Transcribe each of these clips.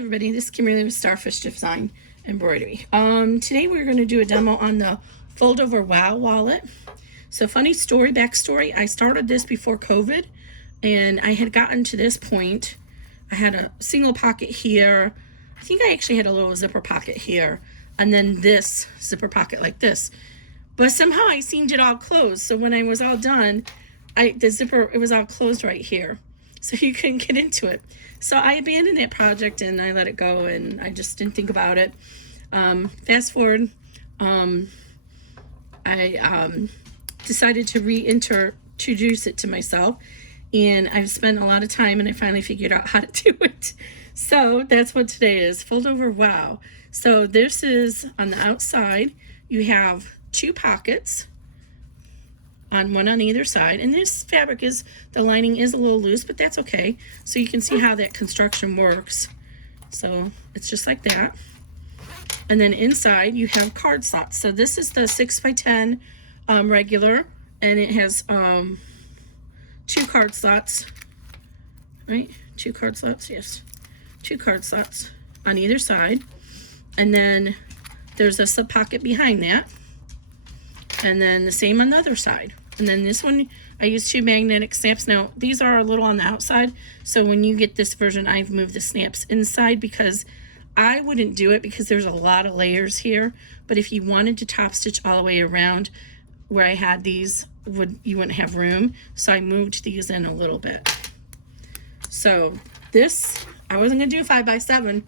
everybody, this is Kimberly with Starfish Design Embroidery. Today we're going to do a demo on the Foldover Wow Wallet. So funny story, backstory, I started this before COVID and I had gotten to this point. I had a single pocket here. I think I actually had a little zipper pocket here and then this zipper pocket like this. But somehow I seemed it all closed. So when I was all done, the zipper, it was all closed right here. So you couldn't get into it. So I abandoned that project and I let it go and I just didn't think about it. Fast forward, I decided to reintroduce it to myself, and I've spent a lot of time and I finally figured out how to do it. So that's what today is, Foldover Wow. So this is on the outside, you have two pockets, one on either side, and this fabric is, the lining is a little loose, but that's okay. So you can see how that construction works. So it's just like that. And then inside you have card slots. So this is the 6x10 regular, and it has two card slots, right? Two card slots, yes. Two card slots on either side. And then there's a slip pocket behind that. And then the same on the other side. And then this one, I use two magnetic snaps. Now, these are a little on the outside, so when you get this version, I've moved the snaps inside because I wouldn't do it because there's a lot of layers here. But if you wanted to top stitch all the way around where I had these, you wouldn't have room. So I moved these in a little bit. So this, I wasn't gonna do a 5x7,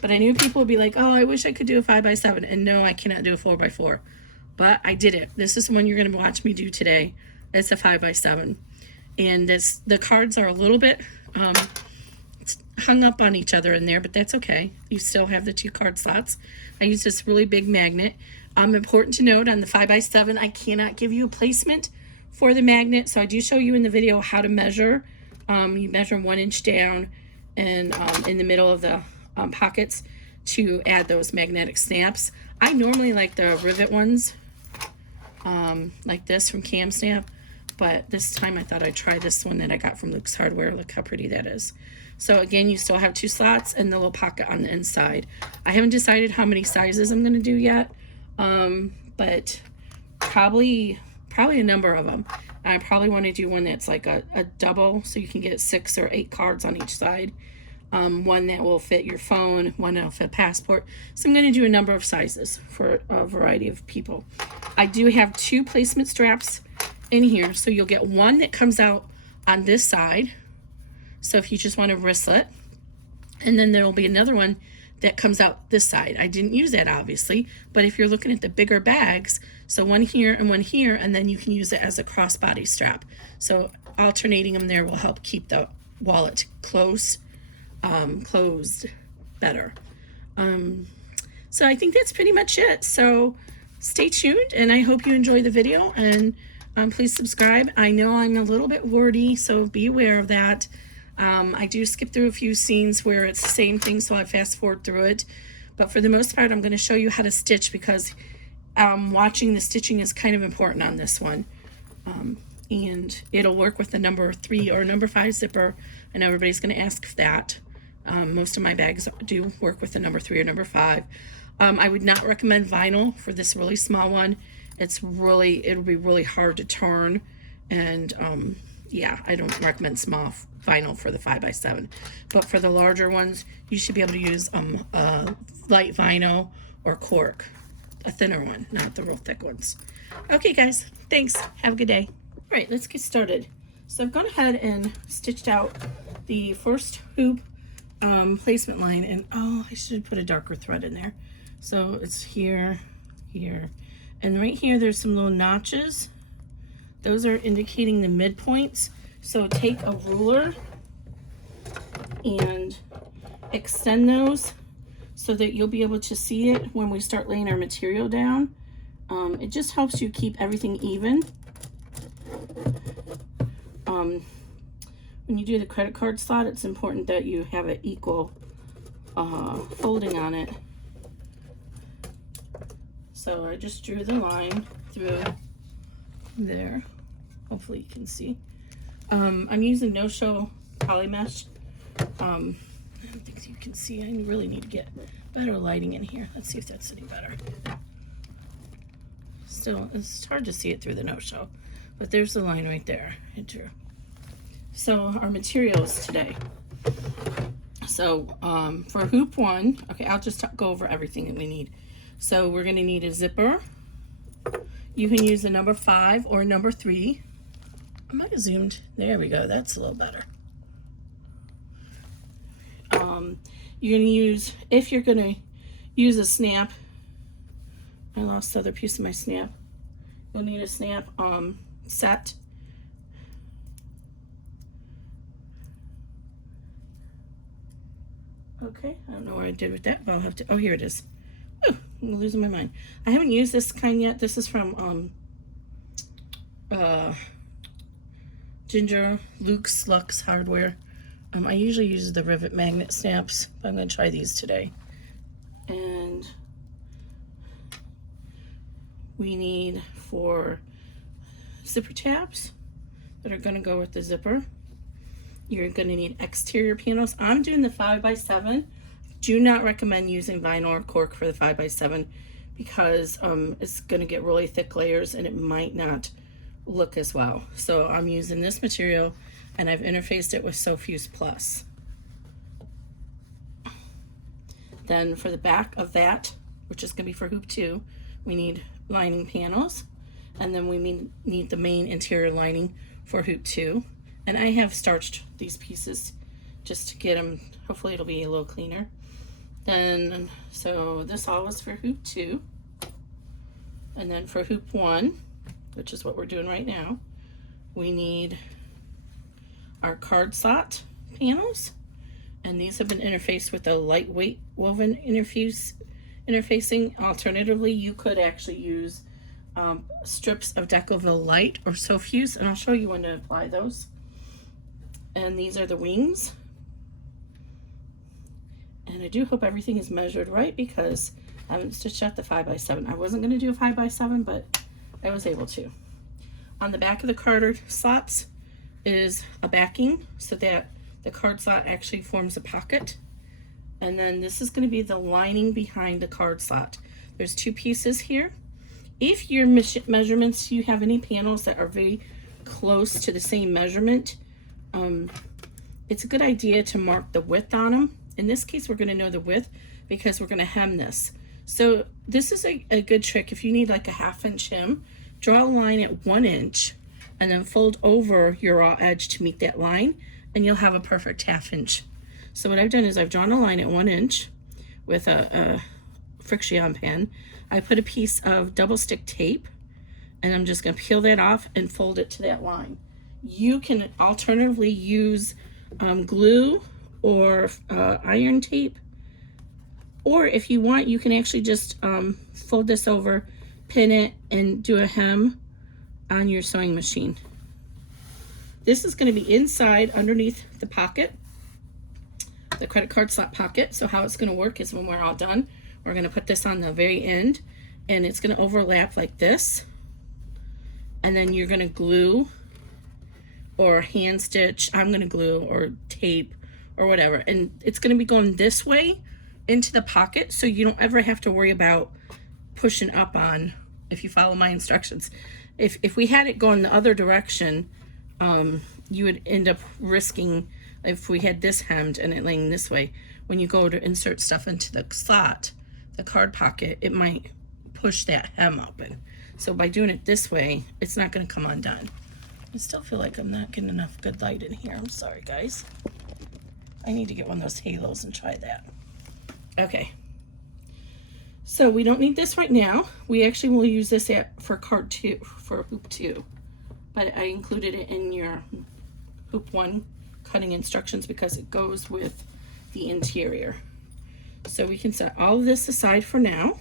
but I knew people would be like, oh, I wish I could do a 5x7. And no, I cannot do a 4x4. But I did it. This is the one you're going to watch me do today. It's a 5x7. And the cards are a little bit hung up on each other in there, but that's okay. You still have the two card slots. I use this really big magnet. Important to note on the 5x7, I cannot give you a placement for the magnet. So I do show you in the video how to measure. You measure 1 inch down and in the middle of the pockets to add those magnetic snaps. I normally like the rivet ones. Like this from Cam Snap, but this time I thought I'd try this one that I got from Luke's Hardware. Look how pretty that is. So again, you still have two slots and the little pocket on the inside. I haven't decided how many sizes I'm going to do yet, but probably a number of them. I probably want to do one that's like a double, so you can get 6 or 8 cards on each side. One that will fit your phone, one that will fit passport. So I'm going to do a number of sizes for a variety of people. I do have 2 placement straps in here, so you'll get one that comes out on this side, so if you just want a wristlet, and then there will be another one that comes out this side. I didn't use that obviously, but if you're looking at the bigger bags, so one here and one here, and then you can use it as a crossbody strap. So alternating them there will help keep the wallet closed better. So I think that's pretty much it. So stay tuned, and I hope you enjoy the video, and please subscribe. I know I'm a little bit wordy, so be aware of that. I do skip through a few scenes where it's the same thing, so I fast forward through it. But for the most part, I'm going to show you how to stitch because watching the stitching is kind of important on this one. And it'll work with the number 3 or number 5 zipper, and everybody's going to ask that. Most of my bags do work with the number 3 or number 5. I would not recommend vinyl for this really small one. It'll be really hard to turn, and yeah, I don't recommend small vinyl for the 5x7. But for the larger ones, you should be able to use light vinyl or cork, a thinner one, not the real thick ones. Okay guys, thanks, have a good day. All right, let's get started. So I've gone ahead and stitched out the first hoop placement line, and oh, I should put a darker thread in there. So it's here, here, and right here there's some little notches. Those are indicating the midpoints. So take a ruler and extend those so that you'll be able to see it when we start laying our material down. It just helps you keep everything even. When you do the credit card slot, it's important that you have an equal folding on it. So I just drew the line through there. Hopefully you can see. I'm using no-show poly mesh. I don't think you can see. I really need to get better lighting in here. Let's see if that's any better. Still, it's hard to see it through the no-show, but there's the line right there. So our materials today. So for hoop 1, okay, I'll just go over everything that we need. So we're going to need a zipper. You can use the number 5 or number 3. I might have zoomed. There we go. That's a little better. You're going to use, if you're going to use a snap, I lost the other piece of my snap. You'll need a snap set. Okay, I don't know what I did with that, but I'll have to, oh, here it is. Oh, I'm losing my mind. I haven't used this kind yet. This is from Ginger Luke's Lux Hardware. I usually use the rivet magnet snaps, but I'm going to try these today. And we need 4 zipper tabs that are going to go with the zipper. You're going to need exterior panels. I'm doing the 5x7. Do not recommend using vinyl or cork for the 5x7 because it's going to get really thick layers and it might not look as well. So I'm using this material and I've interfaced it with SoFuse Plus. Then for the back of that, which is going to be for hoop 2, we need lining panels, and then we need the main interior lining for hoop 2. And I have starched these pieces just to get them, hopefully it'll be a little cleaner. Then, so this all was for hoop 2. And then for hoop 1, which is what we're doing right now, we need our card slot panels. And these have been interfaced with a lightweight woven interfacing. Alternatively, you could actually use strips of Decoville Light or SoFuse, and I'll show you when to apply those. And these are the wings. And I do hope everything is measured right because I haven't stitched out the 5x7. I wasn't going to do a 5x7, but I was able to. On the back of the card slots is a backing so that the card slot actually forms a pocket. And then this is going to be the lining behind the card slot. There's 2 pieces here. If your measurements, you have any panels that are very close to the same measurement, it's a good idea to mark the width on them. In this case, we're going to know the width because we're going to hem this. So this is a good trick. If you need like a 1/2 inch hem, draw a line at 1 inch and then fold over your raw edge to meet that line, and you'll have a perfect 1/2 inch. So what I've done is I've drawn a line at 1 inch with a friction pen. I put a piece of double stick tape and I'm just going to peel that off and fold it to that line. You can alternatively use glue or iron tape, or if you want, you can actually just fold this over, pin it, and do a hem on your sewing machine. This is going to be inside underneath the pocket, the credit card slot pocket. So how it's going to work is when we're all done, we're going to put this on the very end and it's going to overlap like this, and then you're going to glue or hand stitch. I'm going to glue or tape or whatever, and it's going to be going this way into the pocket, so you don't ever have to worry about pushing up on, if you follow my instructions. If we had it going the other direction, you would end up risking, if we had this hemmed and it laying this way, when you go to insert stuff into the slot, the card pocket, it might push that hem open. So by doing it this way, it's not going to come undone. I still feel like I'm not getting enough good light in here. I'm sorry, guys. I need to get one of those halos and try that. Okay. So we don't need this right now. We actually will use this for card 2, for hoop 2. But I included it in your hoop 1 cutting instructions because it goes with the interior. So we can set all of this aside for now.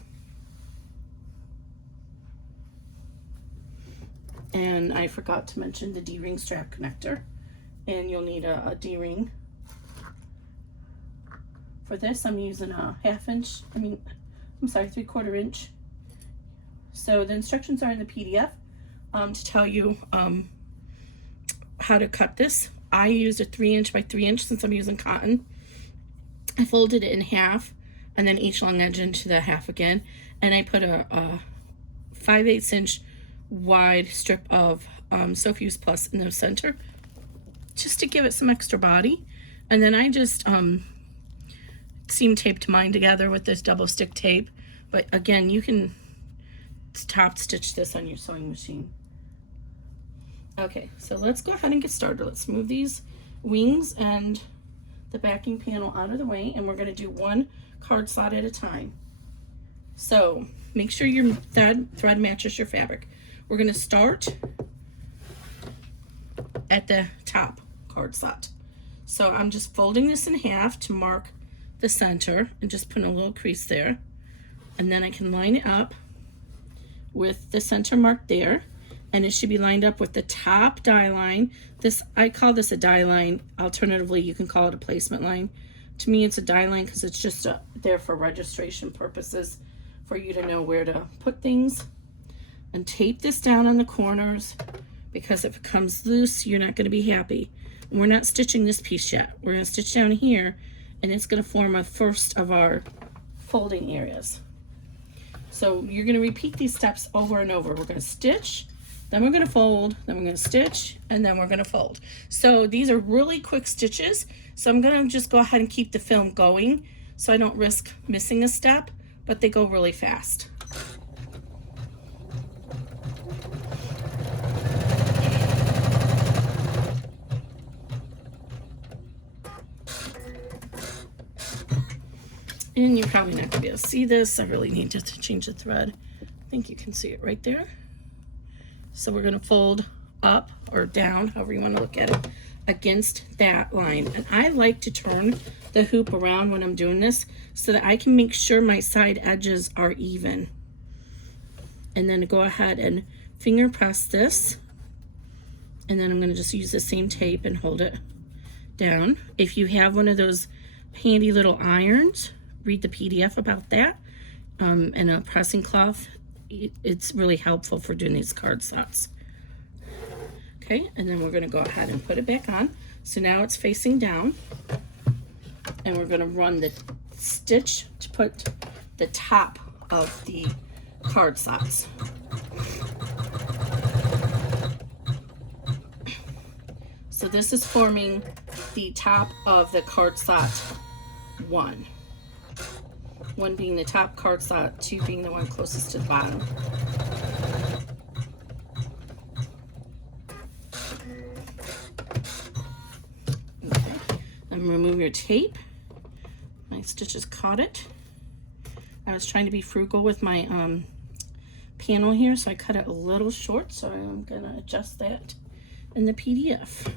And I forgot to mention the D-ring strap connector. And you'll need a D-ring. For this, I'm using a 1/2 inch, I'm sorry, 3/4 inch. So the instructions are in the PDF to tell you how to cut this. I used a 3 inch by 3 inch since I'm using cotton. I folded it in half and then each long edge into the half again, and I put a 5/8 inch wide strip of Soap Use Plus in the center just to give it some extra body. And then I just seam taped mine together with this double stick tape, but again, you can top stitch this on your sewing machine. Okay, so let's go ahead and get started. Let's move these wings and the backing panel out of the way, and we're going to do one card slot at a time. So make sure your thread matches your fabric. We're going to start at the top card slot. So I'm just folding this in half to mark the center and just putting a little crease there, and then I can line it up with the center mark there, and it should be lined up with the top die line. This, I call this a die line. Alternatively, you can call it a placement line. To me, it's a die line because it's just there for registration purposes, for you to know where to put things. And tape this down on the corners, because if it comes loose, you're not going to be happy. And we're not stitching this piece yet. We're going to stitch down here, and it's going to form a first of our folding areas. So you're going to repeat these steps over and over. We're going to stitch, then we're going to fold, then we're going to stitch, and then we're going to fold. So these are really quick stitches. So I'm going to just go ahead and keep the film going so I don't risk missing a step, but they go really fast. And you're probably not going to be able to see this. I really need to change the thread. I think you can see it right there. So we're going to fold up or down, however you want to look at it, against that line. And I like to turn the hoop around when I'm doing this so that I can make sure my side edges are even. And then go ahead and finger press this. And then I'm going to just use the same tape and hold it down. If you have one of those handy little irons, read the PDF about that, and a pressing cloth. It's really helpful for doing these card slots. Okay, and then we're going to go ahead and put it back on. So now it's facing down, and we're going to run the stitch to put the top of the card slots. So this is forming the top of the card slot 1. 1 being the top card slot, 2 being the one closest to the bottom. Okay. Then remove your tape. My stitches caught it. I was trying to be frugal with my panel here, so I cut it a little short, so I'm gonna adjust that in the PDF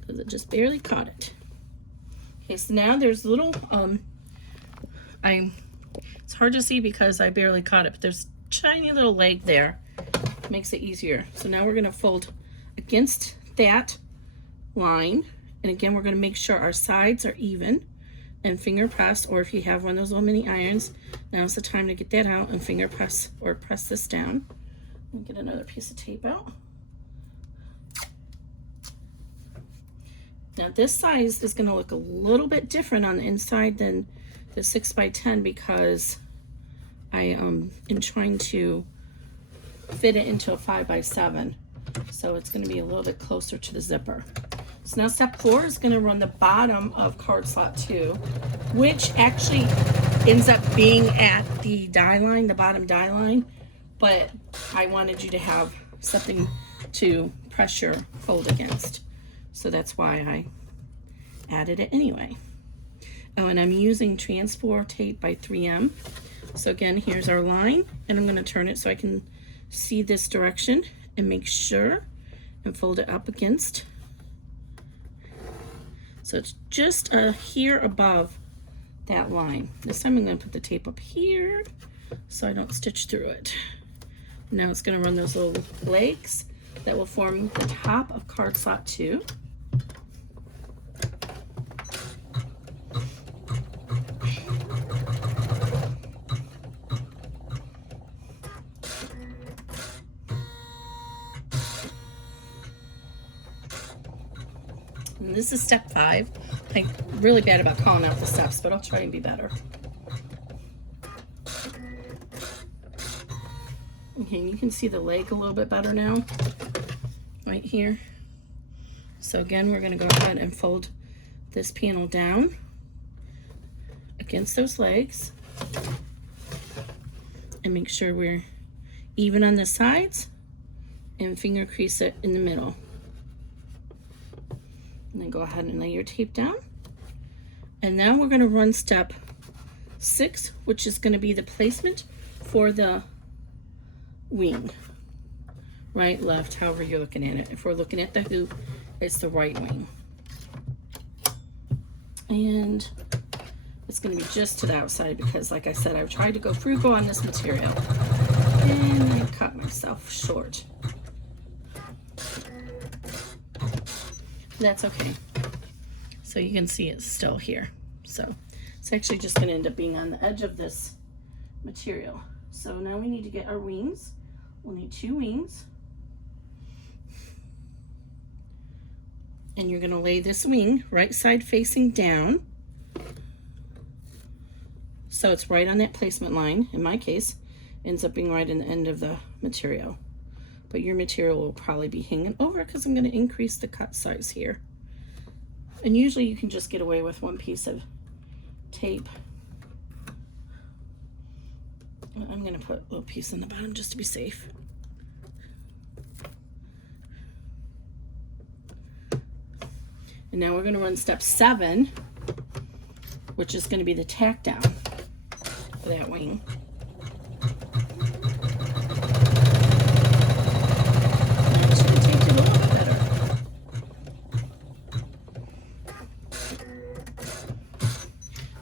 because it just barely caught it. Okay, so now there's little it's hard to see because I barely caught it, but there's tiny little leg there. Makes it easier. So now we're going to fold against that line, and again we're going to make sure our sides are even and finger press, or if you have one of those little mini irons, now's the time to get that out and finger press or press this down. Let me get another piece of tape out. Now this size is going to look a little bit different on the inside than the 6x10 because I am trying to fit it into a 5x7. So it's going to be a little bit closer to the zipper. So now step 4 is going to run the bottom of card slot 2, which actually ends up being at the die line, the bottom die line, but I wanted you to have something to pressure fold against. So that's why I added it anyway. Oh, and I'm using transport tape by 3M. So again, here's our line, and I'm going to turn it so I can see this direction and make sure and fold it up against. So it's just here above that line. This time I'm going to put the tape up here so I don't stitch through it. Now it's going to run those little legs that will form the top of card slot 2. And this is step 5. I'm really bad about calling out the steps, but I'll try and be better. Okay, and you can see the leg a little bit better now, right here. So again, we're going to go ahead and fold this panel down against those legs and make sure we're even on the sides and finger crease it in the middle. And then go ahead and lay your tape down. And now we're going to run step 6, which is going to be the placement for the wing. Right, left, however you're looking at it. If we're looking at the hoop, it's the right wing. And it's going to be just to the outside because, like I said, I've tried to go frugal on this material. And I cut myself short. That's okay. So you can see it's still here. So it's actually just going to end up being on the edge of this material. So now we need to get our wings. We'll need 2 wings. And you're going to lay this wing right side facing down. So it's right on that placement line. In my case, ends up being right in the end of the material. But your material will probably be hanging over because I'm going to increase the cut size here. And usually you can just get away with 1 piece of tape. I'm going to put a little piece on the bottom just to be safe. And now we're going to run step 7, which is going to be the tack down for that wing.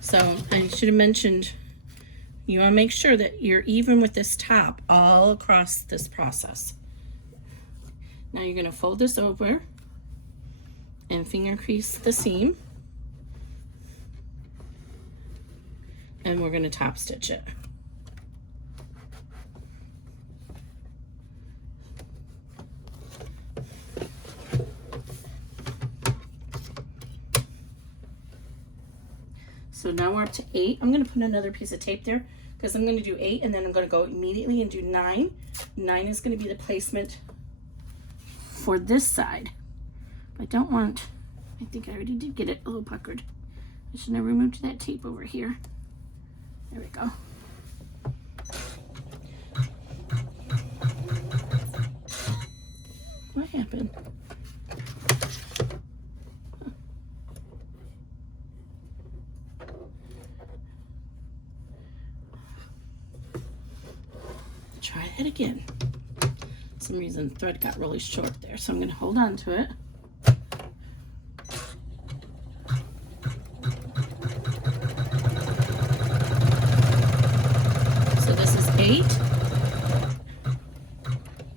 So I should have mentioned, you want to make sure that you're even with this top all across this process. Now you're going to fold this over and finger crease the seam. And we're going to top stitch it. So now we're up to 8. I'm going to put another piece of tape there because I'm going to do 8 and then I'm going to go immediately and do 9. 9 is going to be the placement for this side. I don't want, I think I already did get it a little puckered. I should have removed that tape over here. There we go. What happened? Try that again. For some reason the thread got really short there, so I'm going to hold on to it. So this is 8.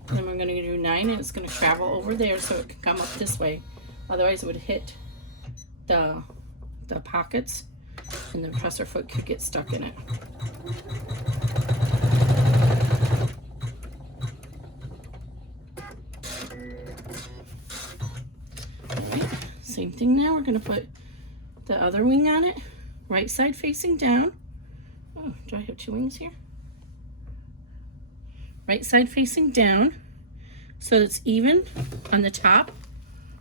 Then we're going to do 9 and it's going to travel over there so it can come up this way. Otherwise it would hit the pockets and the presser foot could get stuck in it. Same thing now, we're going to put the other wing on it, right side facing down. Oh, do I have 2 wings here? Right side facing down so it's even on the top.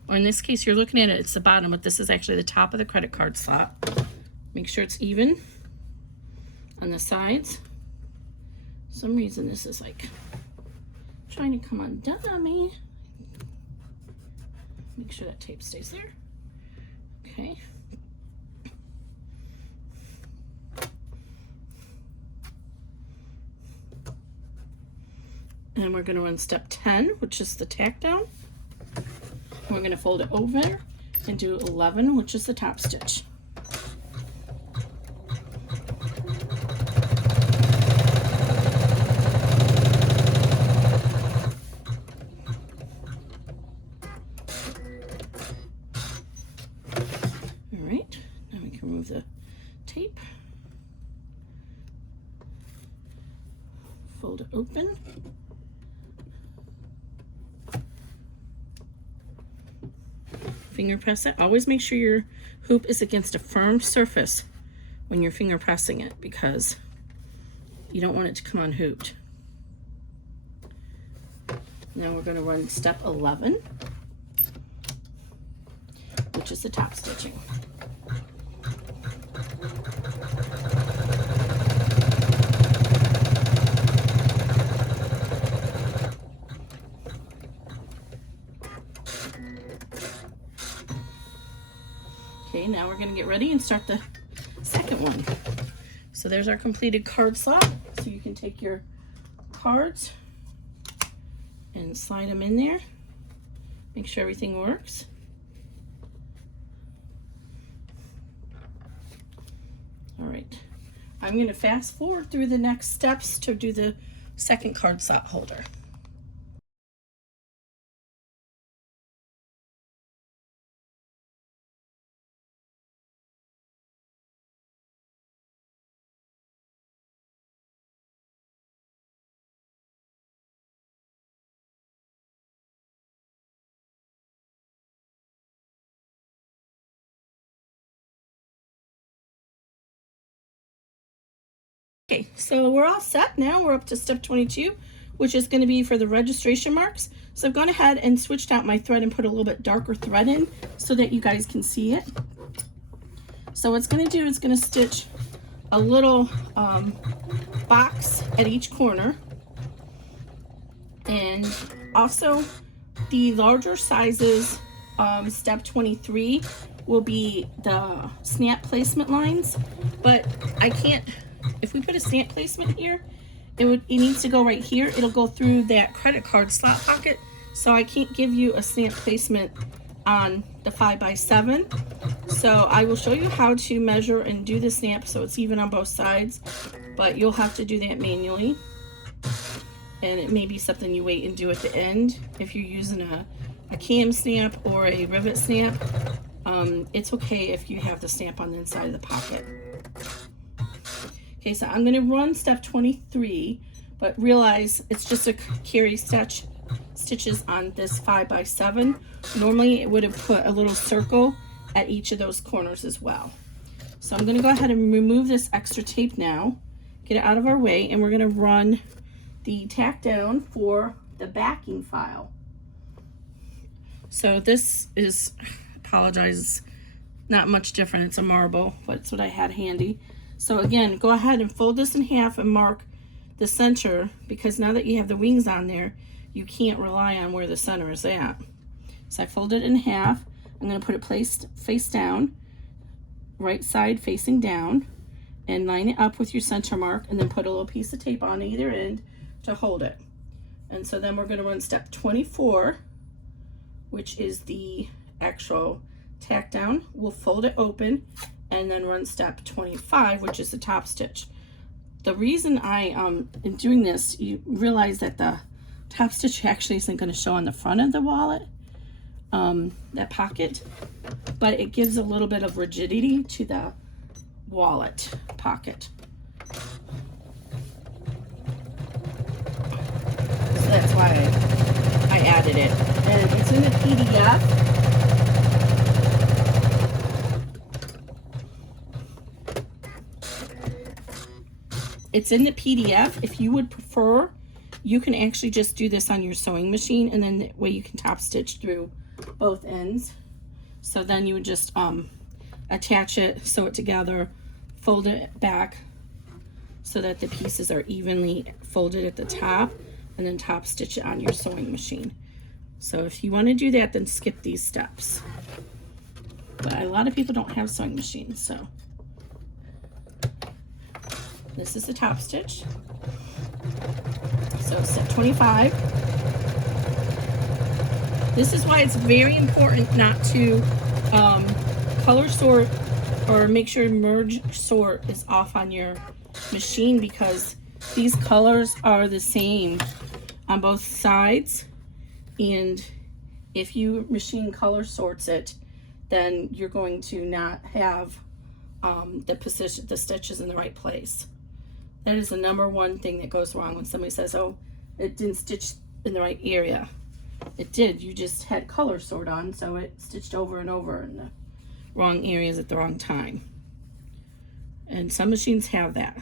Or in this case, you're looking at it, it's the bottom, but this is actually the top of the credit card slot. Make sure it's even on the sides. For some reason this is like trying to come undone on me. Make sure that tape stays there. Okay. And we're going to run step 10, which is the tack down. We're going to fold it over and do 11, which is the top stitch. Alright, now we can remove the tape. Fold it open. finger press it. Always make sure your hoop is against a firm surface when you're finger pressing it, because you don't want it to come unhooped. Now we're going to run step 11, which is the top stitching. Okay, now we're going to get ready and start the second one. So there's our completed card slot. So you can take your cards and slide them in there. Make sure everything works. All right, I'm going to fast forward through the next steps to do the second card slot holder. Okay, so we're all set now. We're up to step 22, which is going to be for the registration marks. So I've gone ahead and switched out my thread and put a little bit darker thread in so that you guys can see it. So what it's going to do is going to stitch a little box at each corner. And also the larger sizes, step 23, will be the snap placement lines, but I can't. If we put a snap placement here, it needs to go right here. It'll go through that credit card slot pocket, so I can't give you a snap placement on the 5x7. So I will show you how to measure and do the snap so it's even on both sides, but you'll have to do that manually. And it may be something you wait and do at the end. If you're using a cam snap or a rivet snap, it's okay if you have the snap on the inside of the pocket. Okay, so I'm going to run step 23, but realize it's just a carry stitches on this 5x7. Normally it would have put a little circle at each of those corners as well. So I'm going to go ahead and remove this extra tape now, get it out of our way, and we're going to run the tack down for the backing file. So this is, apologize, not much different. It's a marble, but it's what I had handy. So again, go ahead and fold this in half and mark the center, because now that you have the wings on there, you can't rely on where the center is at. So I fold it in half. I'm going to put it placed face down, right side facing down, and line it up with your center mark, and then put a little piece of tape on either end to hold it. And so then we're going to run step 24, which is the actual tack down. We'll fold it open and then run step 25, which is the top stitch. The reason I am doing this, you realize that the top stitch actually isn't going to show on the front of the wallet, that pocket, but it gives a little bit of rigidity to the wallet pocket. So that's why I added it. And it's in the PDF. It's in the PDF. If you would prefer, you can actually just do this on your sewing machine, and then that way you can top stitch through both ends. So then you would just attach it, sew it together, fold it back so that the pieces are evenly folded at the top, and then top stitch it on your sewing machine. So if you want to do that, then skip these steps. But a lot of people don't have sewing machines, so this is the top stitch. So step 25. This is why it's very important not to color sort or make sure merge sort is off on your machine, because these colors are the same on both sides, and if you machine color sorts it, then you're going to not have the stitches in the right place. That is the number one thing that goes wrong when somebody says, oh, it didn't stitch in the right area. It did. You just had color sort on, so it stitched over and over in the wrong areas at the wrong time. And some machines have that.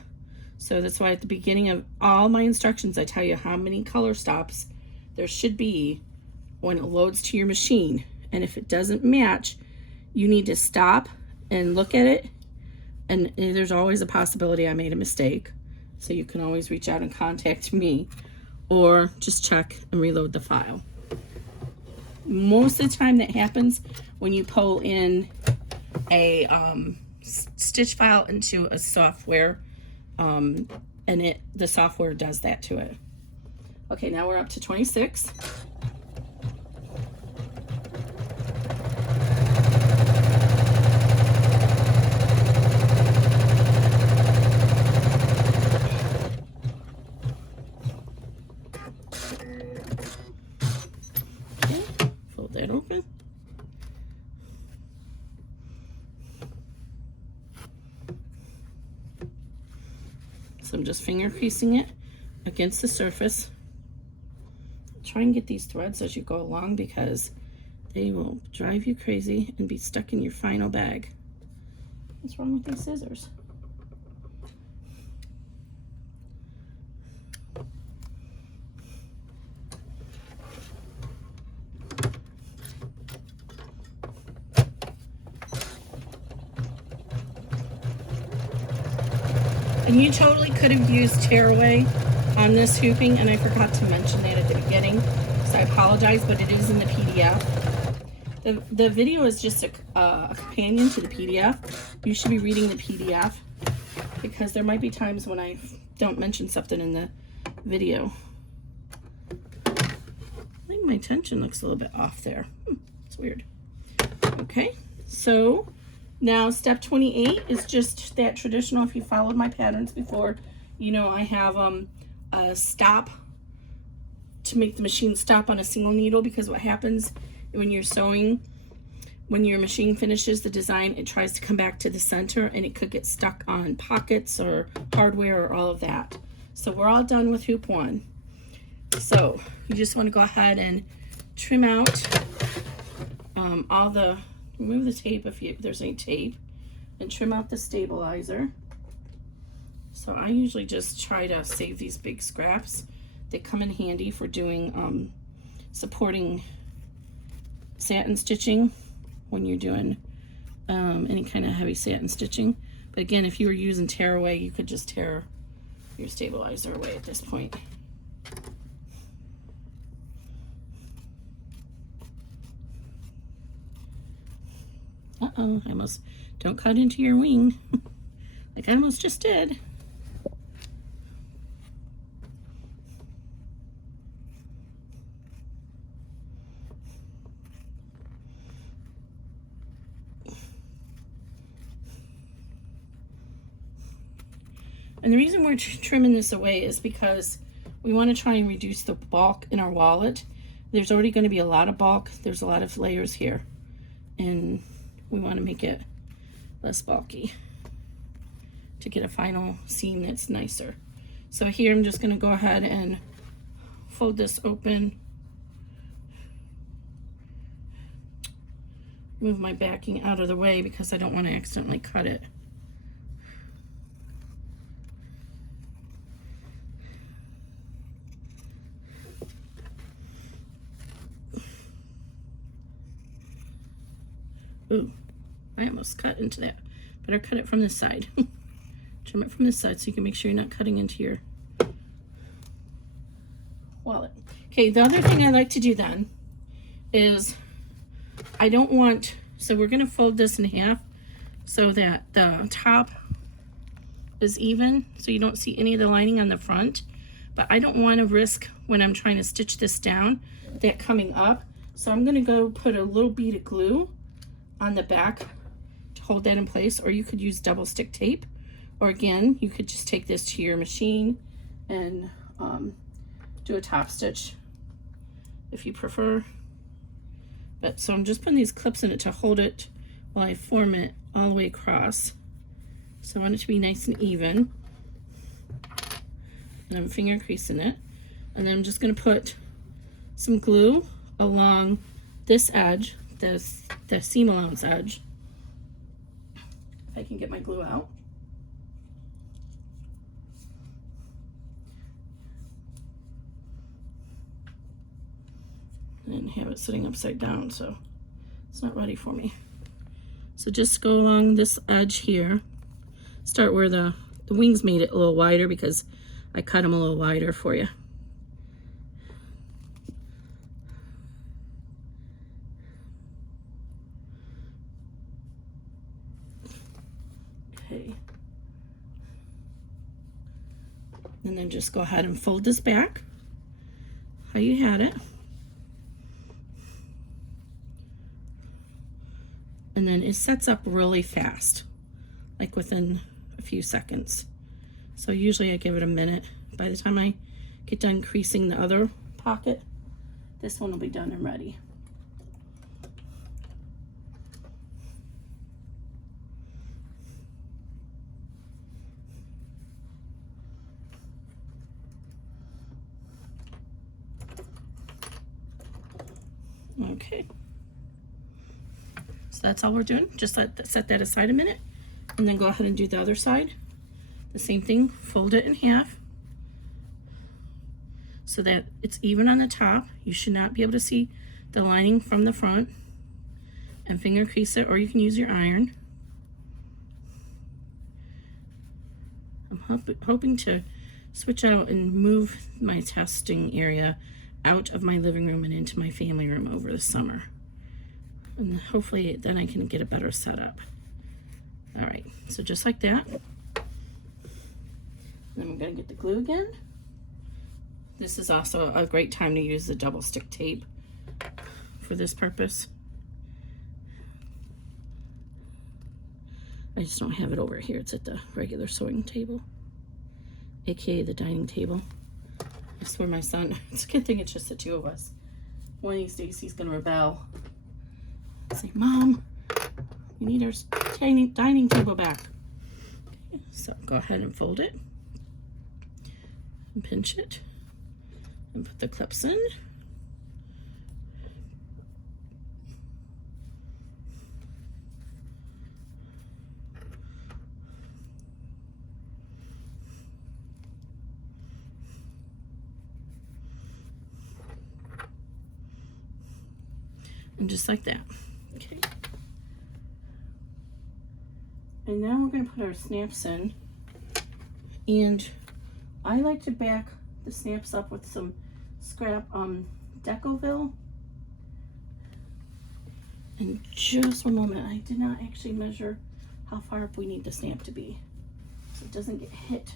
So that's why at the beginning of all my instructions, I tell you how many color stops there should be when it loads to your machine. And if it doesn't match, you need to stop and look at it. And there's always a possibility I made a mistake. So you can always reach out and contact me, or just check and reload the file. Most of the time that happens when you pull in a stitch file into a software, and the software does that to it. Okay, now we're up to 26. Okay, fold that open. So I'm just finger creasing it against the surface. Try and get these threads as you go along, because they will drive you crazy and be stuck in your final bag. What's wrong with these scissors? And you totally could have used tearaway on this hooping, and I forgot to mention that at the beginning, so I apologize, but it is in the PDF. The video is just a companion to the PDF. You should be reading the PDF, because there might be times when I don't mention something in the video. I think my tension looks a little bit off there. It's weird. Okay, so now step 28 is just that traditional. If you followed my patterns before, you know I have a stop to make the machine stop on a single needle, because what happens when you're sewing, when your machine finishes the design, it tries to come back to the center and it could get stuck on pockets or hardware or all of that. So we're all done with hoop 1. So you just want to go ahead and trim out remove the tape if there's any tape, and trim out the stabilizer. So I usually just try to save these big scraps. They come in handy for doing supporting satin stitching when you're doing any kind of heavy satin stitching. But again, if you were using tearaway, you could just tear your stabilizer away at this point. Uh-oh, I almost, don't cut into your wing like I almost just did. And the reason we're trimming this away is because we want to try and reduce the bulk in our wallet. There's already going to be a lot of bulk. There's a lot of layers here, and we want to make it less bulky to get a final seam that's nicer. So here I'm just going to go ahead and fold this open, move my backing out of the way because I don't want to accidentally cut it. Ooh, I almost cut into that. Better cut it from this side. Trim it from this side so you can make sure you're not cutting into your wallet. Okay, the other thing I like to do then is I don't want, so we're going to fold this in half so that the top is even, so you don't see any of the lining on the front. But I don't want to risk, when I'm trying to stitch this down, that coming up. So I'm going to go put a little bead of glue on the back to hold that in place, or you could use double stick tape, or again you could just take this to your machine and do a top stitch if you prefer. But so I'm just putting these clips in it to hold it while I form it all the way across. So I want it to be nice and even, and I'm finger creasing it, and then I'm just going to put some glue along this edge, the seam allowance edge. If I can get my glue out. And have it sitting upside down, so it's not ready for me. So just go along this edge here. Start where the wings made it a little wider because I cut them a little wider for you. Okay. And then just go ahead and fold this back how you had it. And then it sets up really fast, like within a few seconds. So usually I give it a minute. By the time I get done creasing the other pocket, this one will be done and ready. Okay. So that's all we're doing. Just set that aside a minute and then go ahead and do the other side. The same thing, fold it in half so that it's even on the top. You should not be able to see the lining from the front, and finger crease it, or you can use your iron. I'm hoping to switch out and move my testing area out of my living room and into my family room over the summer. And hopefully then I can get a better setup. All right, so just like that. Then I'm gonna get the glue again. This is also a great time to use the double stick tape for this purpose. I just don't have it over here. It's at the regular sewing table, aka the dining table. I swear my son, it's a good thing it's just the two of us. One of these days he's gonna rebel. Say, Mom, we need our tiny dining table back. Okay, so go ahead and fold it and pinch it and put the clips in. And just like that. Okay. And now we're going to put our snaps in. And I like to back the snaps up with some scrap Decoville. And just one moment, I did not actually measure how far up we need the snap to be, so it doesn't get hit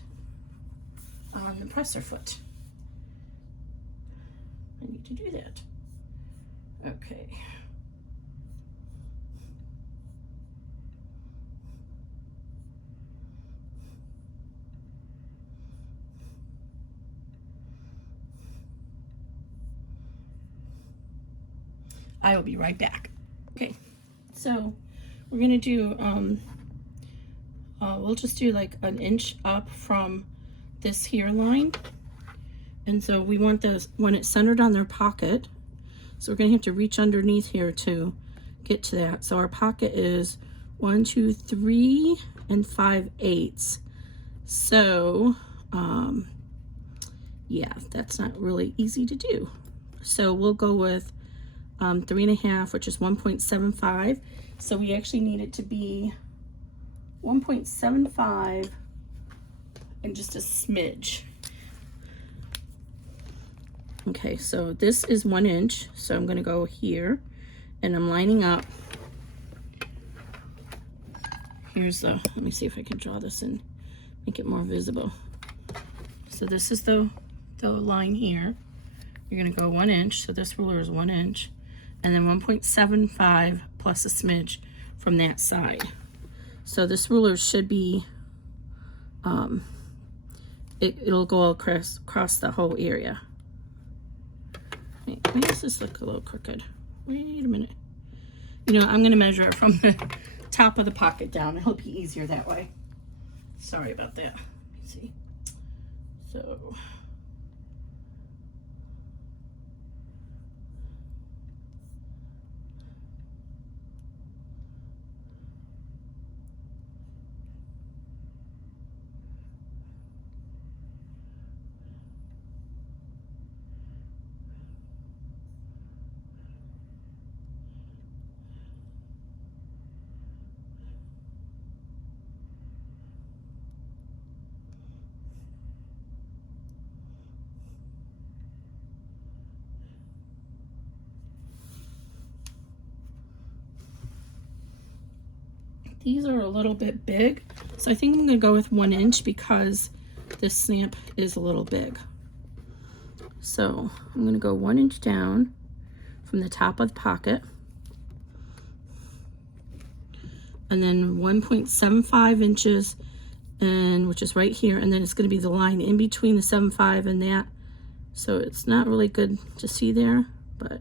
on the presser foot. I need to do that. Okay. I will be right back. Okay, so we're gonna do, we'll just do like an inch up from this here line. And so we want this, when it's centered on their pocket, so we're gonna have to reach underneath here to get to that. So our pocket is 1, 2, 3, and 5/8. So, yeah, that's not really easy to do. So we'll go with 3.5, which is 1.75. So we actually need it to be 1.75 and just a smidge. Okay, so this is 1 inch. So I'm gonna go here and I'm lining up. Here's the, let me see if I can draw this and make it more visible. So this is the line here. You're gonna go 1 inch. So this ruler is 1 inch. And then 1.75 plus a smidge from that side. So this ruler should be, it'll go across the whole area. Wait, why does this look a little crooked? Wait a minute. You know, I'm gonna measure it from the top of the pocket down. It'll be easier that way. Sorry about that. Let me see. So, These are a little bit big, so I think I'm going to go with 1 inch because this snap is a little big. So I'm going to go 1 inch down from the top of the pocket, and then 1.75 inches, and which is right here, and then it's going to be the line in between the 7.5 and that. So it's not really good to see there, but,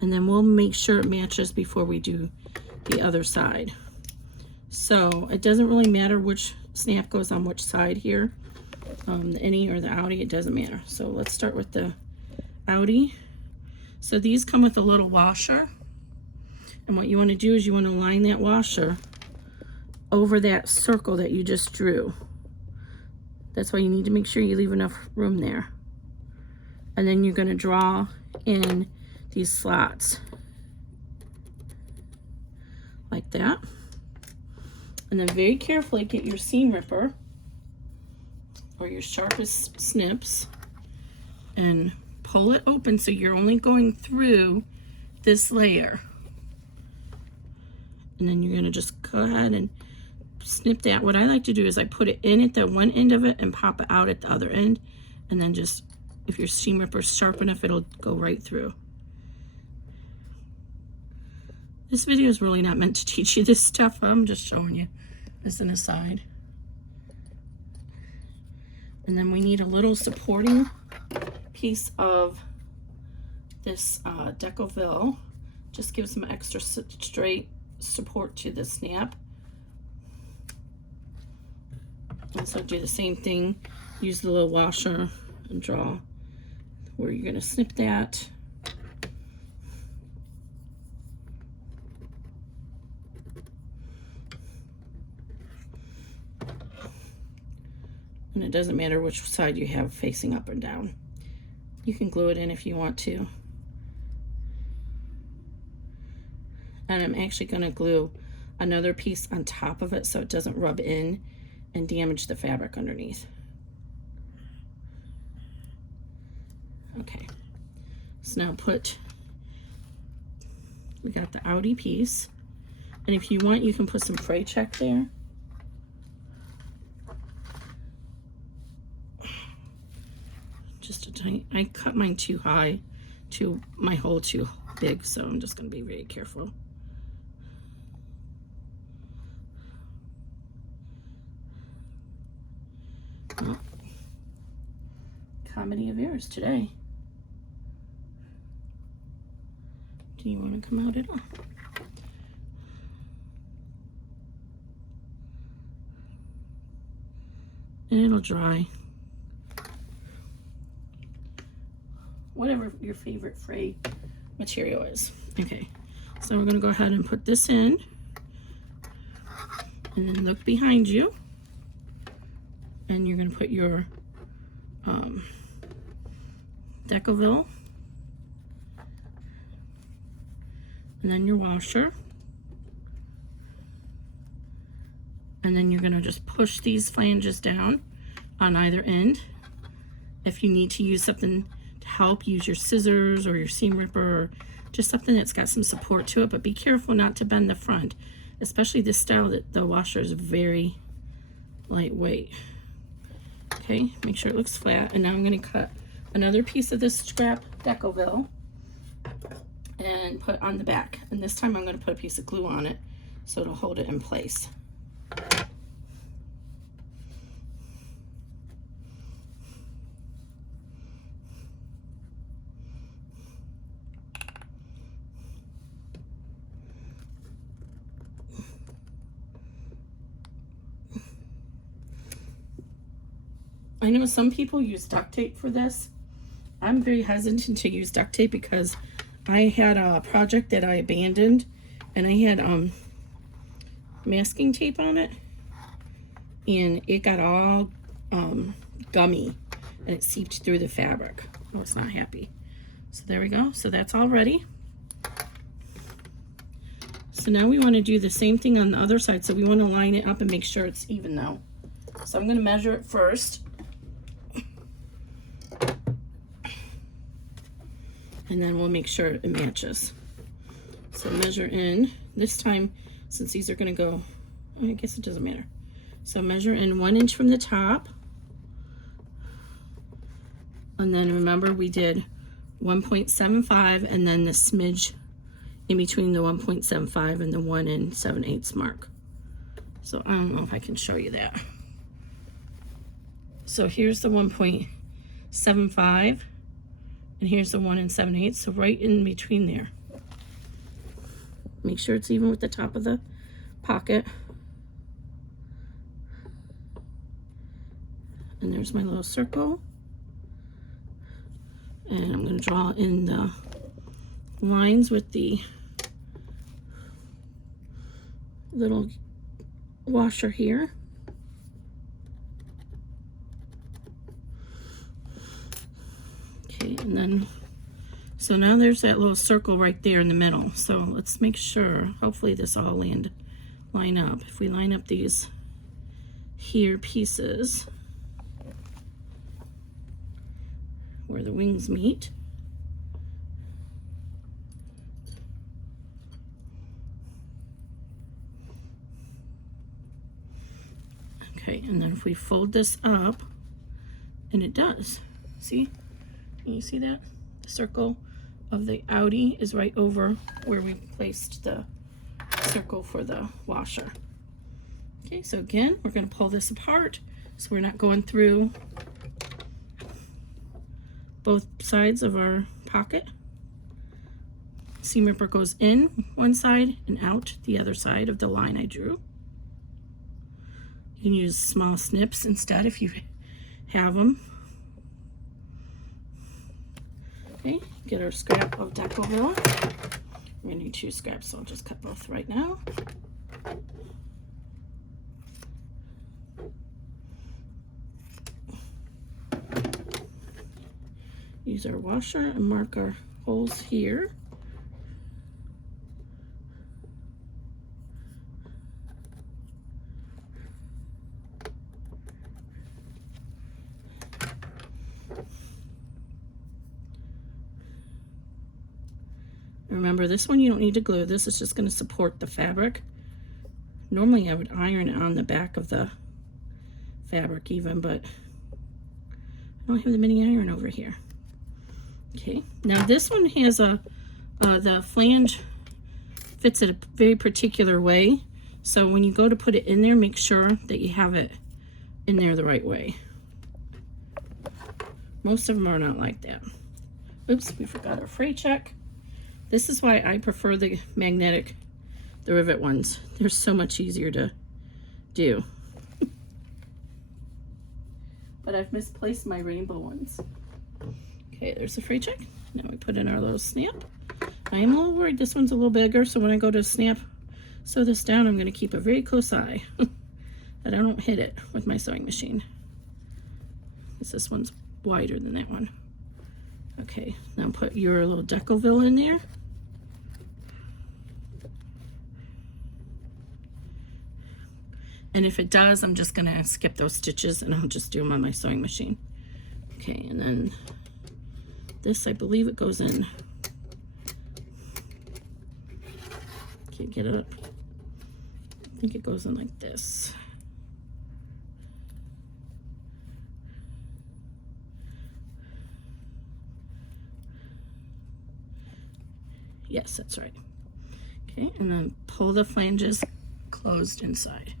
and then we'll make sure it matches before we do the other side. So it doesn't really matter which snap goes on which side here, the innie or the outie, it doesn't matter. So let's start with the outie. So these come with a little washer, and what you want to do is you want to line that washer over that circle that you just drew. That's why you need to make sure you leave enough room there. And then you're going to draw in these slots like that. And then very carefully get your seam ripper or your sharpest snips and pull it open so you're only going through this layer. And then you're going to just go ahead and snip that. What I like to do is I put it in at the one end of it and pop it out at the other end, and then just, if your seam ripper is sharp enough, it'll go right through. This video is really not meant to teach you this stuff. I'm just showing you as an aside. And then we need a little supporting piece of this Decoville. Just give some extra straight support to the snap. Also do the same thing. Use the little washer and draw where you're going to snip that. And it doesn't matter which side you have facing up and down. You can glue it in if you want to. And I'm actually going to glue another piece on top of it so it doesn't rub in and damage the fabric underneath. Okay, so now we got the outie piece, and if you want you can put some fray check there. Just a tiny, I cut mine too high, my hole too big, so I'm just going to be very careful. Oh. Comedy of errors today. Do you want to come out at all? And it'll dry. Whatever your favorite fray material is. Okay, so we're going to go ahead and put this in, and then look behind you, and you're going to put your Decoville, and then your washer, and then you're going to just push these flanges down on either end. If you need to use something to help, use your scissors or your seam ripper or just something that's got some support to it, but be careful not to bend the front, especially this style that the washer is very lightweight. Okay, make sure it looks flat, and now I'm going to cut another piece of this scrap Decoville and put on the back, and this time I'm going to put a piece of glue on it so it'll hold it in place. I know some people use duct tape for this. I'm very hesitant to use duct tape because I had a project that I abandoned, and I had masking tape on it, and it got all gummy, and it seeped through the fabric. I was not happy. So there we go. So that's all ready. So now we want to do the same thing on the other side. So we want to line it up and make sure it's even now. So I'm going to measure it first. And then we'll make sure it matches. So measure in. This time, since these are going to go, I guess it doesn't matter. So measure in 1 inch from the top. And then remember we did 1.75 and then the smidge in between the 1.75 and the 1 7/8 mark. So I don't know if I can show you that. So here's the 1.75 and here's the 1 7/8. So right in between there. Make sure it's even with the top of the pocket. And there's my little circle. And I'm going to draw in the lines with the little washer here. Okay, and then, so now there's that little circle right there in the middle. So let's make sure, hopefully this all line up. If we line up these here pieces where the wings meet. Okay, and then if we fold this up, and it does, see? Can you see that? The circle of the outie is right over where we placed the circle for the washer. Okay, so again, we're going to pull this apart so we're not going through both sides of our pocket. Seam ripper goes in one side and out the other side of the line I drew. You can use small snips instead if you have them. Okay, get our scrap of Decoville. We're gonna need 2 scraps, so I'll just cut both right now. Use our washer and mark our holes here. Remember, this one you don't need to glue. This is just going to support the fabric. Normally I would iron it on the back of the fabric even, but I don't have the mini iron over here. Okay, now this one has the flange fits it a very particular way. So when you go to put it in there, make sure that you have it in there the right way. Most of them are not like that. Oops, we forgot our fray check. This is why I prefer the magnetic, the rivet ones. They're so much easier to do. But I've misplaced my rainbow ones. Okay, there's the fray check. Now we put in our little snap. I am a little worried this one's a little bigger, so when I go to snap, sew this down, I'm going to keep a very close eye that I don't hit it with my sewing machine. Because this one's wider than that one. Okay, now put your little Decoville in there. And if it does, I'm just going to skip those stitches and I'll just do them on my sewing machine. Okay, and then this, I believe it goes in. Can't get it up. I think it goes in like this. Yes, that's right. Okay, and then pull the flanges closed inside.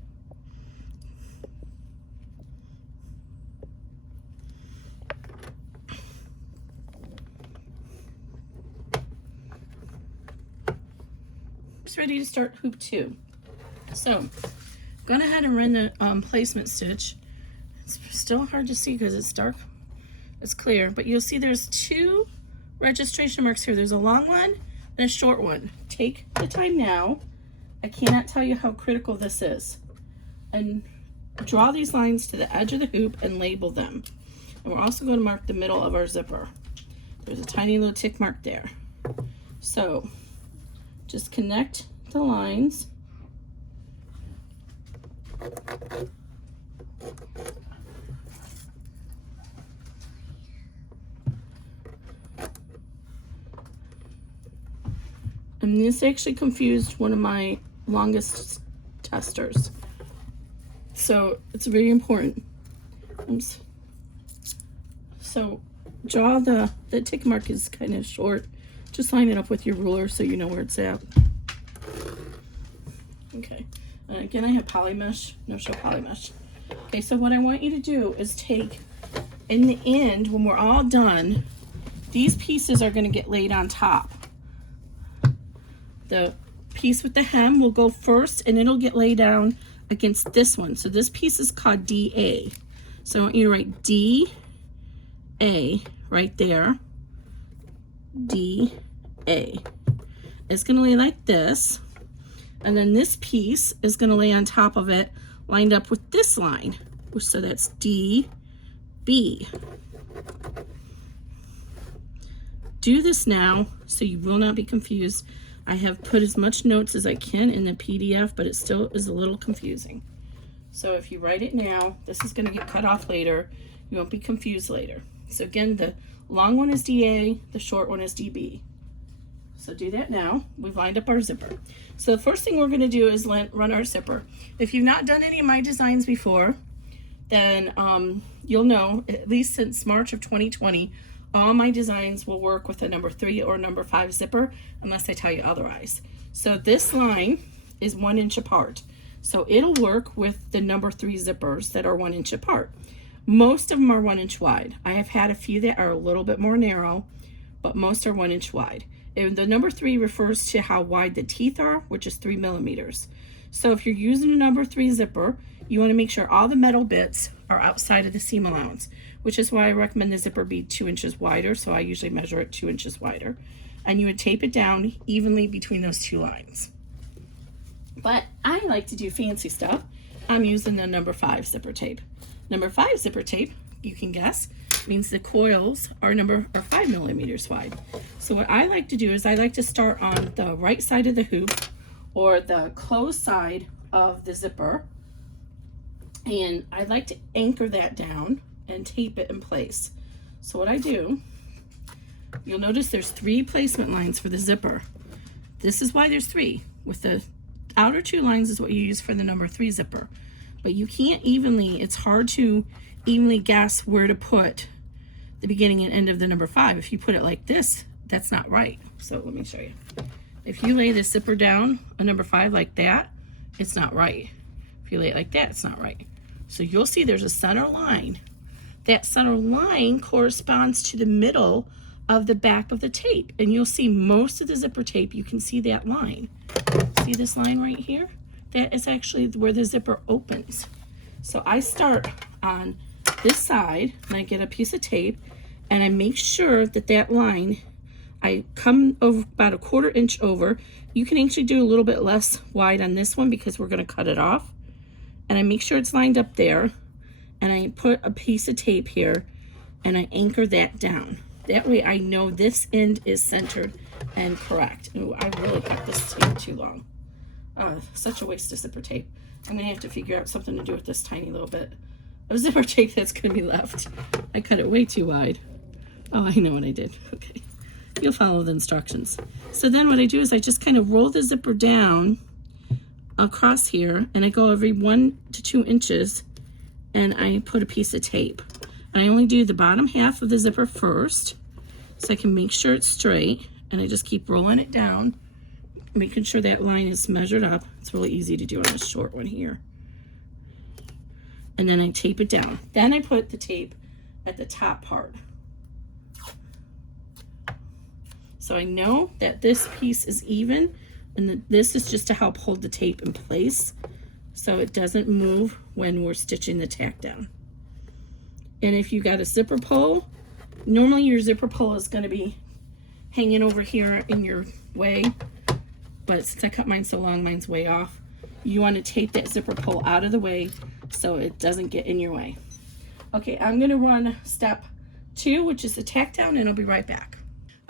It's ready to start hoop 2. So, go ahead and run the placement stitch. It's still hard to see because it's dark. It's clear, but you'll see there's 2 registration marks here. There's a long one and a short one. Take the time now. I cannot tell you how critical this is. And draw these lines to the edge of the hoop and label them. And we're also going to mark the middle of our zipper. There's a tiny little tick mark there. So just connect the lines. And this actually confused one of my longest testers. So it's very important. Oops. So draw the tick mark is kind of short. Just line it up with your ruler so you know where it's at. Okay. And again, I have poly mesh, no show poly mesh. Okay, so what I want you to do is take, in the end, when we're all done, these pieces are going to get laid on top. The piece with the hem will go first, and it'll get laid down against this one. So this piece is called DA. So I want you to write DA right there. DA. It's going to lay like this. And then this piece is going to lay on top of it, lined up with this line. So that's DB. Do this now so you will not be confused. I have put as much notes as I can in the PDF, but it still is a little confusing. So if you write it now, this is going to get cut off later. You won't be confused later. So again, the long one is DA, the short one is DB. So do that now. We've lined up our zipper. So the first thing we're going to do is run our zipper. If you've not done any of my designs before, then you'll know, at least since March of 2020, all my designs will work with a number 3 or number 5 zipper, unless I tell you otherwise. So this line is 1 inch apart. So it'll work with the number 3 zippers that are 1 inch apart. Most of them are 1 inch wide. I have had a few that are a little bit more narrow, but most are 1 inch wide. And the number 3 refers to how wide the teeth are, which is 3 millimeters. So if you're using a number 3 zipper, you want to make sure all the metal bits are outside of the seam allowance, which is why I recommend the zipper be 2 inches wider. So I usually measure it 2 inches wider. And you would tape it down evenly between those 2 lines. But I like to do fancy stuff. I'm using the number 5 zipper tape. Number 5 zipper tape, you can guess, means the coils are 5 millimeters wide. So what I like to do is I like to start on the right side of the hoop or the closed side of the zipper, and I like to anchor that down and tape it in place. So what I do, you'll notice there's 3 placement lines for the zipper. This is why there's 3. With the outer 2 lines is what you use for the number 3 zipper. But you can't evenly, it's hard to evenly guess where to put the beginning and end of the number 5. If you put it like this, that's not right. So let me show you. If you lay this zipper down, a number 5 like that, it's not right. If you lay it like that, it's not right. So you'll see there's a center line. That center line corresponds to the middle of the back of the tape. And you'll see most of the zipper tape, you can see that line. See this line right here? That is actually where the zipper opens. So I start on this side and I get a piece of tape and I make sure that that line, I come over about a 1/4 inch over. You can actually do a little bit less wide on this one because we're going to cut it off. And I make sure it's lined up there, and I put a piece of tape here and I anchor that down. That way I know this end is centered and correct. Ooh, I really cut this tape too long. Such a waste of zipper tape. I'm gonna have to figure out something to do with this tiny little bit of zipper tape that's gonna be left. I cut it way too wide. Oh, I know what I did. Okay, you'll follow the instructions. So then what I do is I just kind of roll the zipper down across here, and I go every 1 to 2 inches, and I put a piece of tape. And I only do the bottom half of the zipper first, so I can make sure it's straight, and I just keep rolling it down, making sure that line is measured up. It's really easy to do on a short one here. And then I tape it down. Then I put the tape at the top part. So I know that this piece is even, and this is just to help hold the tape in place so it doesn't move when we're stitching the tack down. And if you got a zipper pull, normally your zipper pull is going to be hanging over here in your way, but since I cut mine so long, mine's way off. You want to tape that zipper pull out of the way so it doesn't get in your way. Okay, I'm going to run step 2, which is the tack down, and I'll be right back.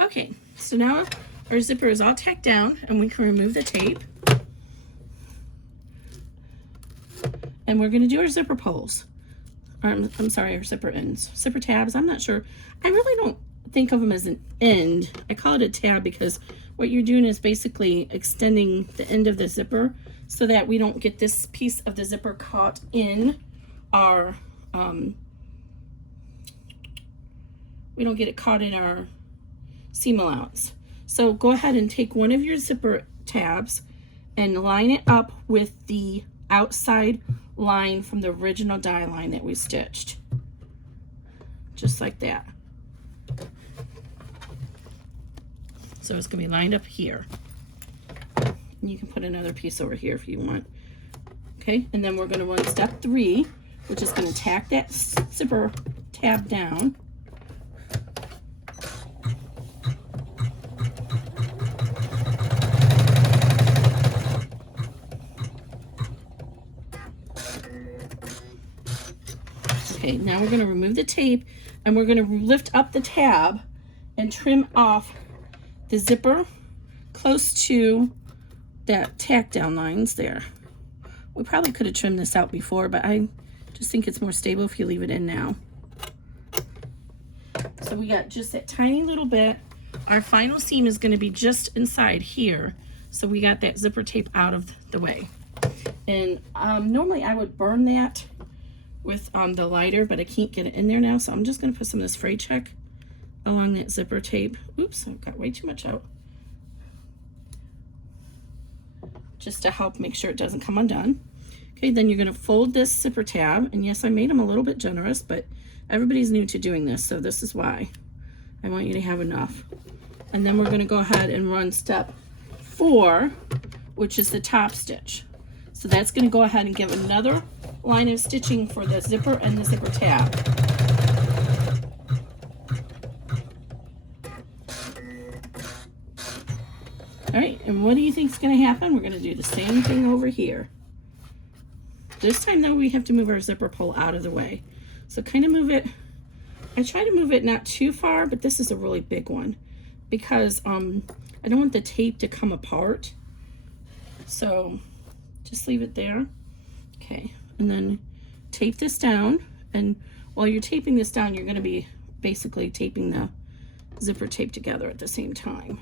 Okay, so now our zipper is all tacked down, and we can remove the tape. And we're going to do our zipper pulls. I'm sorry, our zipper ends. Zipper tabs, I'm not sure. I really don't think of them as an end. I call it a tab because what you're doing is basically extending the end of the zipper so that we don't get this piece of the zipper caught in our, we don't get it caught in our seam allowance. So go ahead and take one of your zipper tabs and line it up with the outside line from the original die line that we stitched. Just like that. So it's going to be lined up here. And you can put another piece over here if you want. Okay, and then we're going to run step 3, which is going to tack that zipper tab down. Okay, now we're going to remove the tape and we're going to lift up the tab and trim off the zipper close to that tack down lines there. We probably could have trimmed this out before, but I just think it's more stable if you leave it in now. So we got just that tiny little bit. Our final seam is going to be just inside here. So we got that zipper tape out of the way. And normally I would burn that with the lighter, but I can't get it in there now. So I'm just going to put some of this fray check along that zipper tape. Oops, I've got way too much out. Just to help make sure it doesn't come undone. Okay, then you're going to fold this zipper tab, and yes, I made them a little bit generous, but everybody's new to doing this, so this is why I want you to have enough. And then we're going to go ahead and run step 4, which is the top stitch. So that's going to go ahead and give another line of stitching for the zipper and the zipper tab. All right, and what do you think is going to happen? We're going to do the same thing over here. This time, though, we have to move our zipper pull out of the way. So kind of move it. I try to move it not too far, but this is a really big one because I don't want the tape to come apart. So just leave it there. Okay, and then tape this down. And while you're taping this down, you're going to be basically taping the zipper tape together at the same time.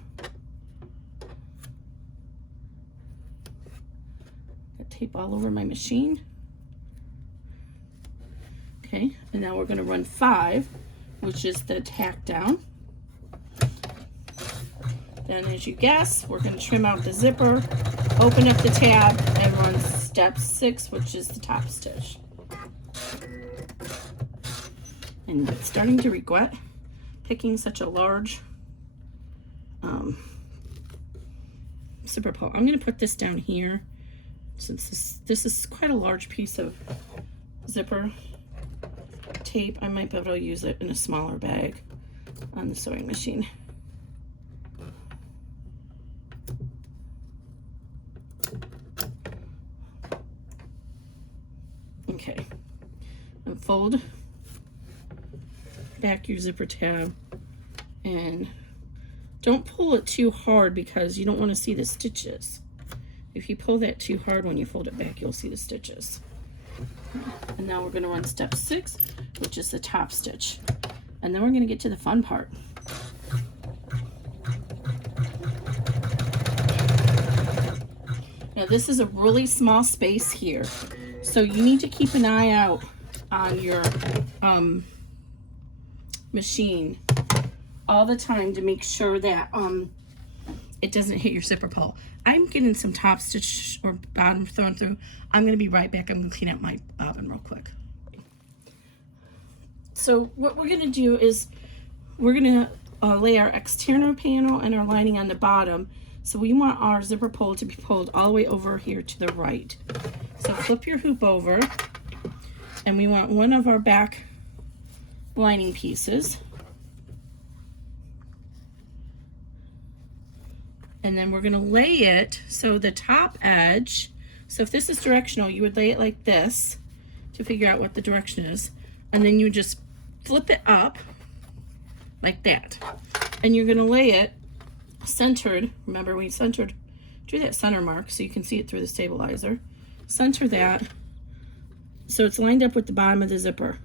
Tape all over my machine. Okay, and now we're going to run 5, which is the tack down. Then, as you guess, we're going to trim out the zipper, open up the tab, and run step 6, which is the top stitch. And it's starting to regret picking such a large zipper pull. I'm going to put this down here. Since this is quite a large piece of zipper tape, I might be able to use it in a smaller bag on the sewing machine. Okay, and fold back your zipper tab and don't pull it too hard because you don't want to see the stitches. If you pull that too hard when you fold it back, you'll see the stitches. And now we're going to run step 6, which is the top stitch. And then we're going to get to the fun part. Now this is a really small space here, so you need to keep an eye out on your machine all the time to make sure that it doesn't hit your zipper pull. I'm getting some top stitch or bottom thrown through. I'm going to be right back. I'm going to clean up my bobbin real quick. So what we're going to do is we're going to lay our external panel and our lining on the bottom. So we want our zipper pull to be pulled all the way over here to the right. So flip your hoop over, and we want one of our back lining pieces. And then we're going to lay it so the top edge, so if this is directional, you would lay it like this to figure out what the direction is. And then you just flip it up like that. And you're going to lay it centered. Remember, we centered, drew that center mark so you can see it through the stabilizer. Center that so it's lined up with the bottom of the zipper.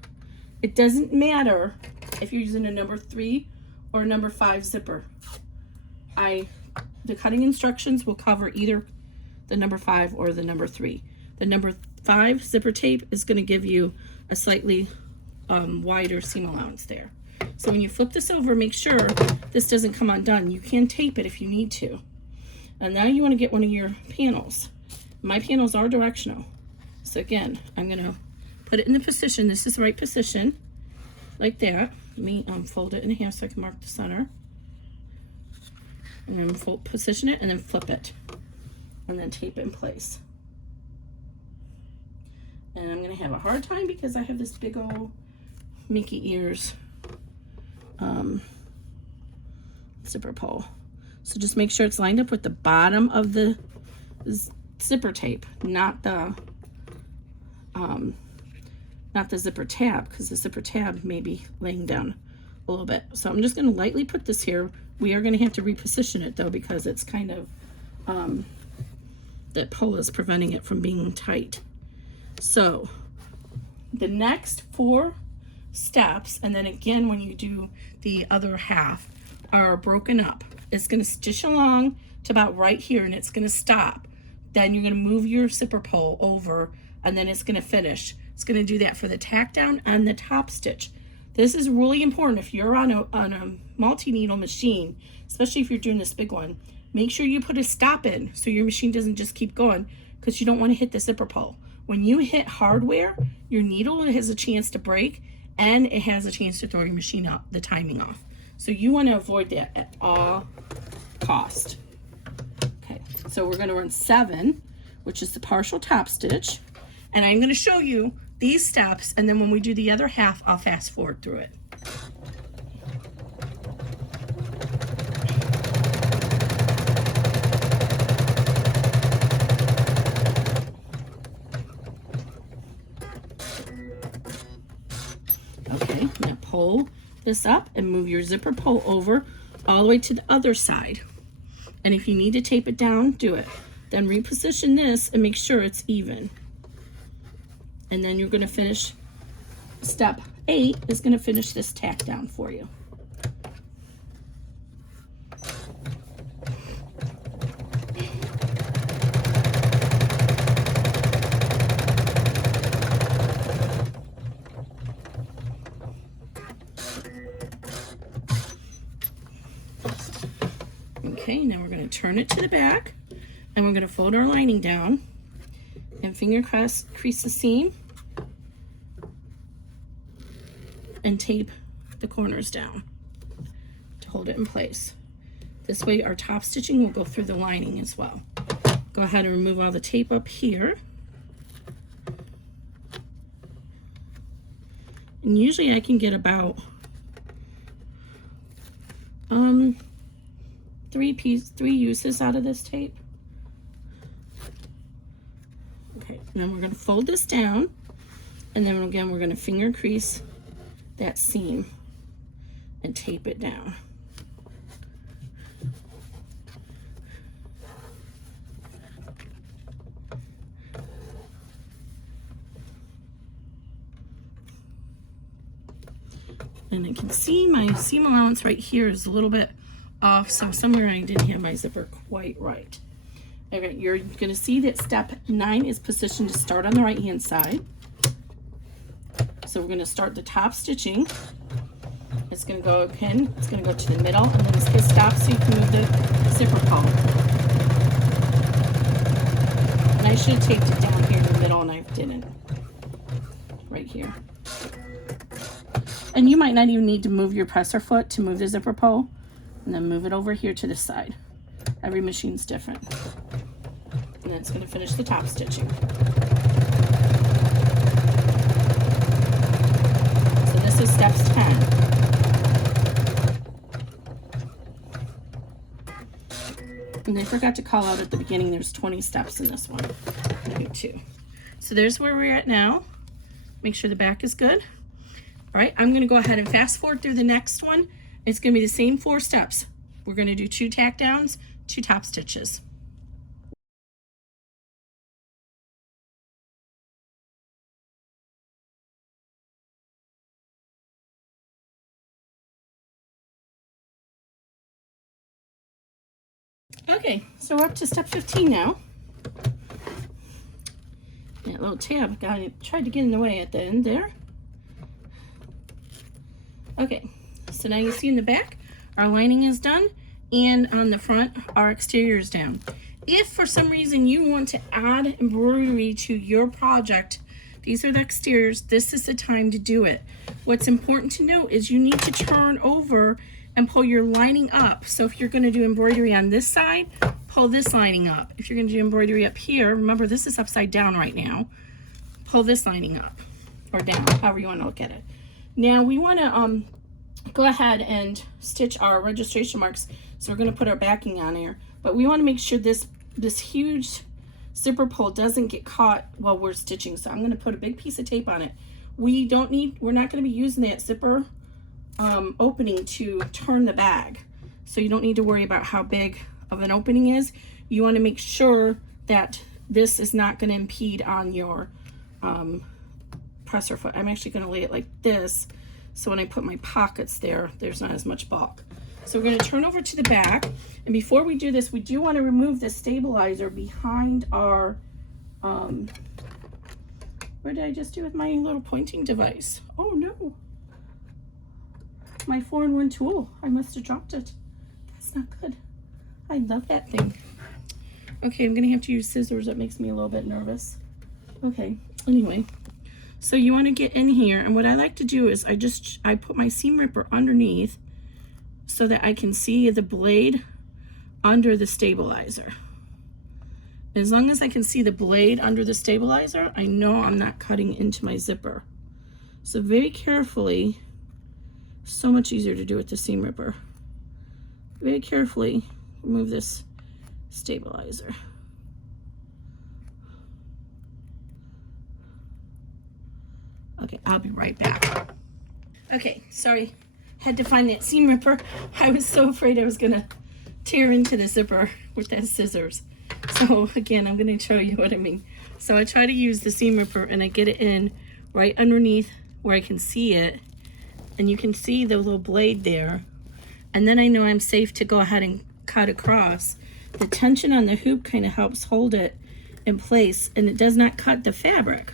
It doesn't matter if you're using a number 3 or a number 5 zipper. I the cutting instructions will cover either the number 5 or the number 3. The number 5 zipper tape is going to give you a slightly wider seam allowance there. So when you flip this over, make sure this doesn't come undone. You can tape it if you need to. And now you want to get one of your panels. My panels are directional. So again, I'm going to put it in the position. This is the right position, like that. Let me fold it in half so I can mark the center. And then position it and then flip it. And then tape it in place. And I'm going to have a hard time because I have this big old Mickey ears zipper pull. So just make sure it's lined up with the bottom of the zipper tape, not the zipper tab, because the zipper tab may be laying down a little bit. So I'm just going to lightly put this here. We are going to have to reposition it though, because it's kind of that pull is preventing it from being tight. So the next 4 steps, and then again when you do the other half, are broken up. It's going to stitch along to about right here and it's going to stop. Then you're going to move your zipper pull over and then it's going to finish. It's going to do that for the tack down and the top stitch. This is really important if you're on a multi-needle machine, especially if you're doing this big one. Make sure you put a stop in so your machine doesn't just keep going, because you don't want to hit the zipper pull. When you hit hardware, your needle has a chance to break and it has a chance to throw your machine up, the timing off. So you want to avoid that at all cost. Okay, so we're going to run 7, which is the partial top stitch. And I'm going to show you these steps, and then when we do the other half, I'll fast forward through it. Okay, now pull this up and move your zipper pull over all the way to the other side. And if you need to tape it down, do it. Then reposition this and make sure it's even. And then you're going to finish, step 8 is going to finish this tack down for you. Okay, now we're going to turn it to the back and we're going to fold our lining down and finger crease the seam and tape the corners down to hold it in place. This way our top stitching will go through the lining as well. Go ahead and remove all the tape up here. And usually I can get about 3 uses out of this tape. Okay, and then we're going to fold this down, and then again we're going to finger crease that seam and tape it down. And I can see my seam allowance right here is a little bit off, so somewhere I didn't have my zipper quite right. Okay, you're going to see that step 9 is positioned to start on the right hand side. So we're going to start the top stitching. It's going to go again, it's going to go to the middle, and then it's going to stop so you can move the zipper pull. And I should have taped it down here in the middle, and I didn't. Right here. And you might not even need to move your presser foot to move the zipper pull, and then move it over here to the side. Every machine's different. And then it's going to finish the top stitching. So this is steps 10. And I forgot to call out at the beginning, there's 20 steps in this one. I do too. So there's where we're at now. Make sure the back is good. All right, I'm going to go ahead and fast forward through the next one. It's going to be the same 4 steps. We're going to do 2 tack downs, 2 top stitches. Okay, so we're up to step 15 now. That little tab tried to get in the way at the end there. Okay, so now you see in the back, our lining is done, and on the front, our exterior is down. If for some reason you want to add embroidery to your project, these are the exteriors, this is the time to do it. What's important to note is you need to turn over and pull your lining up. So if you're gonna do embroidery on this side, pull this lining up. If you're gonna do embroidery up here, remember this is upside down right now, pull this lining up, or down, however you wanna look at it. Now we wanna go ahead and stitch our registration marks. So we're gonna put our backing on here, but we wanna make sure this huge zipper pull doesn't get caught while we're stitching. So I'm gonna put a big piece of tape on it. We're not gonna be using that zipper opening to turn the bag. So you don't need to worry about how big of an opening is. You wanna make sure that this is not gonna impede on your presser foot. I'm actually gonna lay it like this, so when I put my pockets there, there's not as much bulk. So we're gonna turn over to the back, and before we do this, we do wanna remove the stabilizer behind our, what did I just do with my little pointing device? Oh no, my 4-in-1 tool. I must have dropped it. That's not good. I love that thing. Okay, I'm gonna have to use scissors. That makes me a little bit nervous. Okay, anyway. So you want to get in here, and what I like to do is I put my seam ripper underneath so that I can see the blade under the stabilizer. As long as I can see the blade under the stabilizer, I know I'm not cutting into my zipper. So very carefully, so much easier to do with the seam ripper. Very carefully remove this stabilizer. Okay, I'll be right back. Okay, sorry, had to find that seam ripper. I was so afraid I was gonna tear into the zipper with that scissors. So again, I'm gonna show you what I mean. So I try to use the seam ripper and I get it in right underneath where I can see it, and you can see the little blade there. And then I know I'm safe to go ahead and cut across. The tension on the hoop kind of helps hold it in place, and it does not cut the fabric.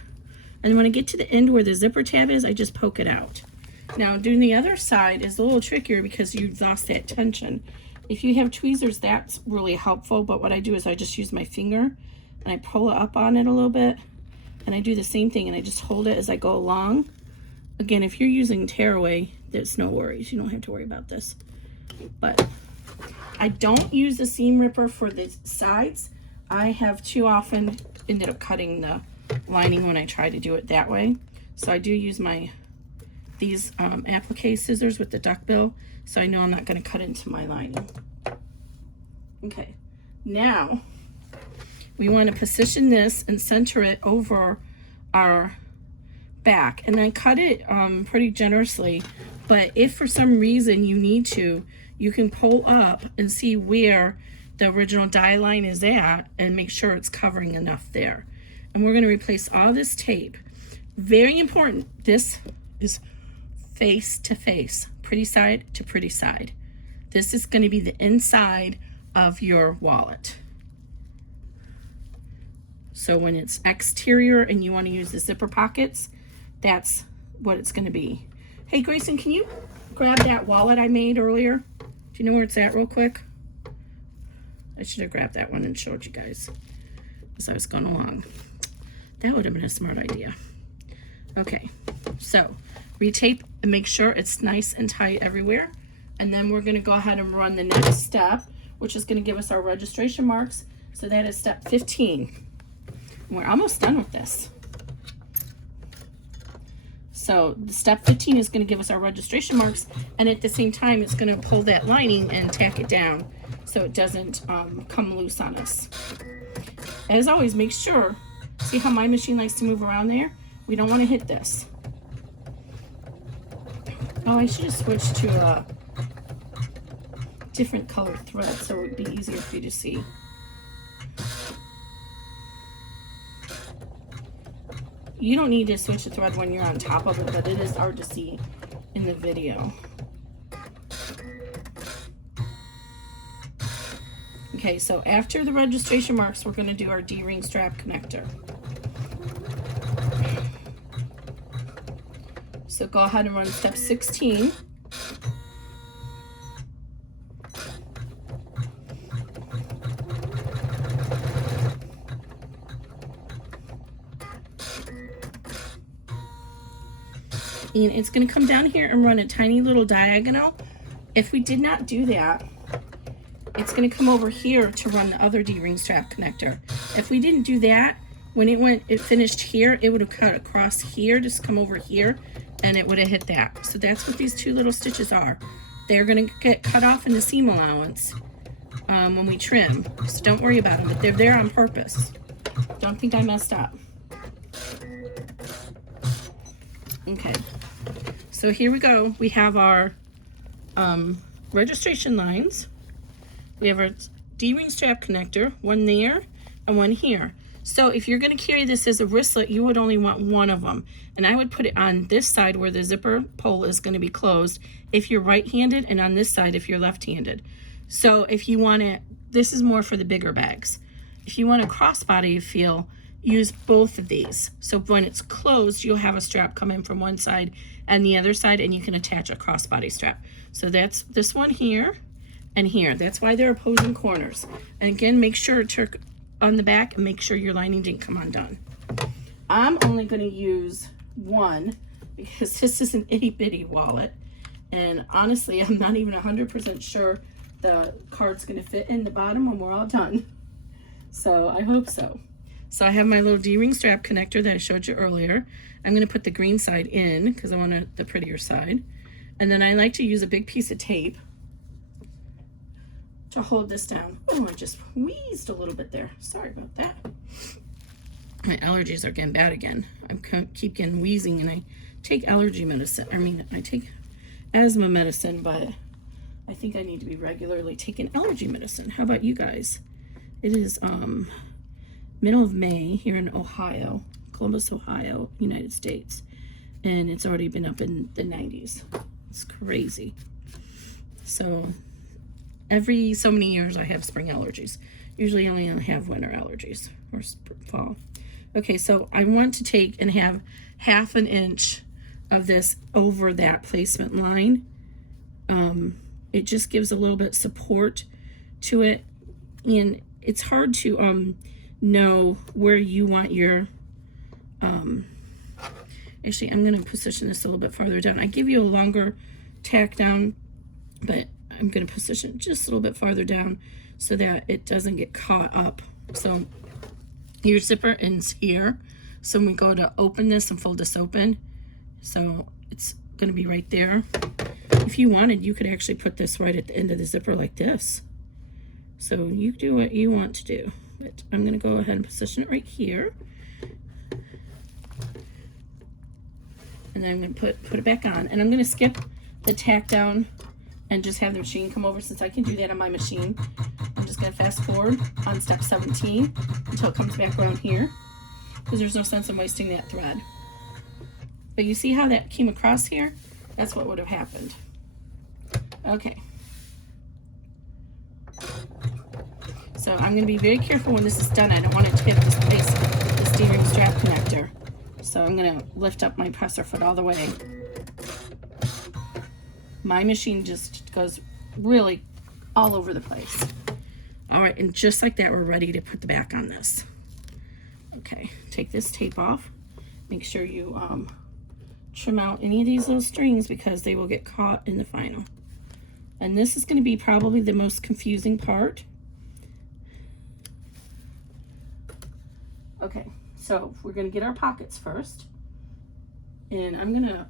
And when I get to the end where the zipper tab is, I just poke it out. Now doing the other side is a little trickier because you've lost that tension. If you have tweezers, that's really helpful, but what I do is I just use my finger and I pull it up on it a little bit, and I do the same thing and I just hold it as I go along. Again, if you're using tearaway, there's no worries. You don't have to worry about this. But I don't use the seam ripper for the sides. I have too often ended up cutting the lining when I try to do it that way. So I do use these applique scissors with the duck bill, so I know I'm not going to cut into my lining. Okay, now we want to position this and center it over our back, and I cut it pretty generously, but if for some reason you need to, you can pull up and see where the original die line is at and make sure it's covering enough there. And we're going to replace all this tape. Very important, this is face to face, pretty side to pretty side. This is going to be the inside of your wallet. So when it's exterior and you want to use the zipper pockets, that's what it's going to be. Hey Grayson, can you grab that wallet I made earlier? Do you know where it's at real quick? I should have grabbed that one and showed you guys as I was going along. That would have been a smart idea. Okay, so retape and make sure it's nice and tight everywhere. And then we're going to go ahead and run the next step, which is going to give us our registration marks. So that is step 15. We're almost done with this. So step 15 is going to give us our registration marks, and at the same time it's going to pull that lining and tack it down so it doesn't come loose on us. As always, make sure, see how my machine likes to move around there? We don't want to hit this. Oh, I should have switched to a different color thread so it would be easier for you to see. You don't need to switch the thread when you're on top of it, but it is hard to see in the video. Okay, so after the registration marks, we're going to do our D-ring strap connector. So go ahead and run step 16. And it's going to come down here and run a tiny little diagonal. If we did not do that, it's going to come over here to run the other D-ring strap connector. If we didn't do that, when it finished here, it would have cut across here, just come over here, and it would have hit that. So that's what these two little stitches are. They're going to get cut off in the seam allowance when we trim. So don't worry about them, but they're there on purpose. Don't think I messed up. Okay, so here we go. We have our registration lines. We have our D-ring strap connector, one there and one here. So if you're going to carry this as a wristlet, you would only want one of them. And I would put it on this side where the zipper pull is going to be closed if you're right-handed, and on this side if you're left-handed. So if you want it, this is more for the bigger bags. If you want a crossbody feel, use both of these. So when it's closed, you'll have a strap come in from one side and the other side, and you can attach a crossbody strap. So that's this one here and here. That's why they're opposing corners. And again, make sure to on the back and make sure your lining didn't come undone. I'm only going to use one because this is an itty bitty wallet, and honestly I'm not even 100% sure the card's going to fit in the bottom when we're all done. So I hope so. So I have my little D-ring strap connector that I showed you earlier. I'm going to put the green side in because I want the prettier side. And then I like to use a big piece of tape to hold this down. Oh, I just wheezed a little bit there. Sorry about that. My allergies are getting bad again. I keep getting wheezing, and I take allergy medicine. I take asthma medicine, but I think I need to be regularly taking allergy medicine. How about you guys? It is middle of May here in Ohio, Columbus, Ohio, United States. And it's already been up in the 90s. It's crazy. So every so many years I have spring allergies. Usually I only have winter allergies or fall. Okay, so I want to take and have 1/2 inch of this over that placement line. It just gives a little bit support to it, and it's hard to know where you want your actually I'm going to position this a little bit farther down. I give you a longer tack down, but I'm going to position it just a little bit farther down so that it doesn't get caught up. So your zipper ends here. So when we go to open this and fold this open, so it's going to be right there. If you wanted, you could actually put this right at the end of the zipper like this. So you do what you want to do. But I'm going to go ahead and position it right here. And then I'm going to put it back on. And I'm going to skip the tack down and just have the machine come over, since I can do that on my machine. I'm just going to fast forward on step 17 until it comes back around here, because there's no sense in wasting that thread. But you see how that came across here? That's what would have happened. Okay. So I'm going to be very careful when this is done. I don't want it to hit this place, this D-ring strap connector. So I'm going to lift up my presser foot all the way. My machine just goes really all over the place. All right, and just like that, we're ready to put the back on this. Okay, take this tape off. Make sure you trim out any of these little strings, because they will get caught in the final. And this is going to be probably the most confusing part. Okay, so we're going to get our pockets first. And I'm going to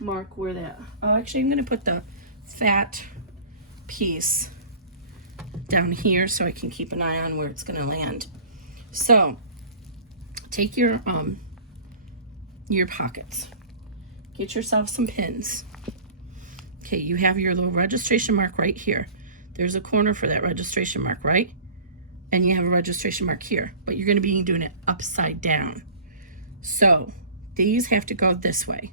mark where that, oh, actually I'm going to put the fat piece down here so I can keep an eye on where it's going to land. So take your pockets, get yourself some pins. Okay, you have your little registration mark right here. There's a corner for that registration mark, right? And you have a registration mark here, but you're going to be doing it upside down. So these have to go this way.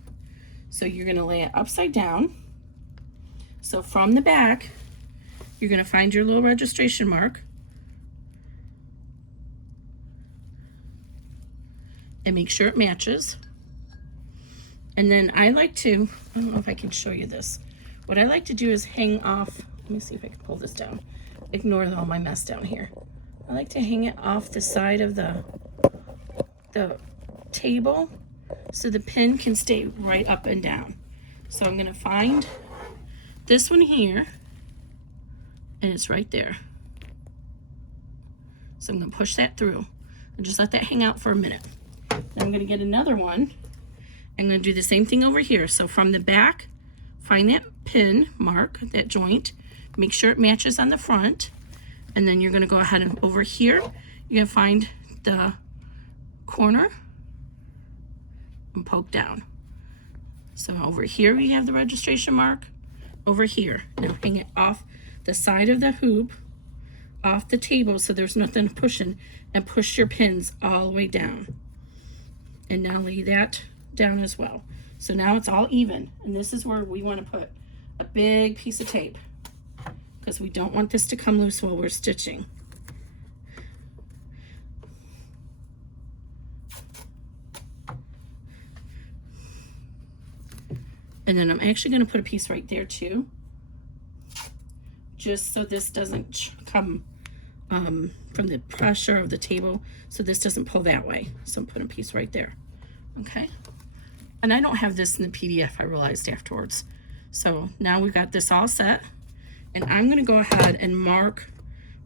So you're going to lay it upside down. So from the back, you're going to find your little registration mark and make sure it matches. And then I like to, I don't know if I can show you this. What I like to do is hang off, let me see if I can pull this down. Ignore all my mess down here. I like to hang it off the side of the table so the pin can stay right up and down. So I'm gonna find this one here, and it's right there. So I'm gonna push that through and just let that hang out for a minute. Then I'm gonna get another one. I'm gonna do the same thing over here. So from the back, find that pin mark, that joint, make sure it matches on the front, and then you're gonna go ahead and over here, you're gonna find the corner and poke down. So over here we have the registration mark, over here. Now hang it off the side of the hoop, off the table so there's nothing pushing, and push your pins all the way down. And now lay that down as well. So now it's all even, and this is where we want to put a big piece of tape because we don't want this to come loose while we're stitching. And then I'm actually going to put a piece right there too, just so this doesn't come from the pressure of the table, so this doesn't pull that way. So I'm putting a piece right there. Okay. And I don't have this in the PDF, I realized afterwards. So now we've got this all set, and I'm going to go ahead and mark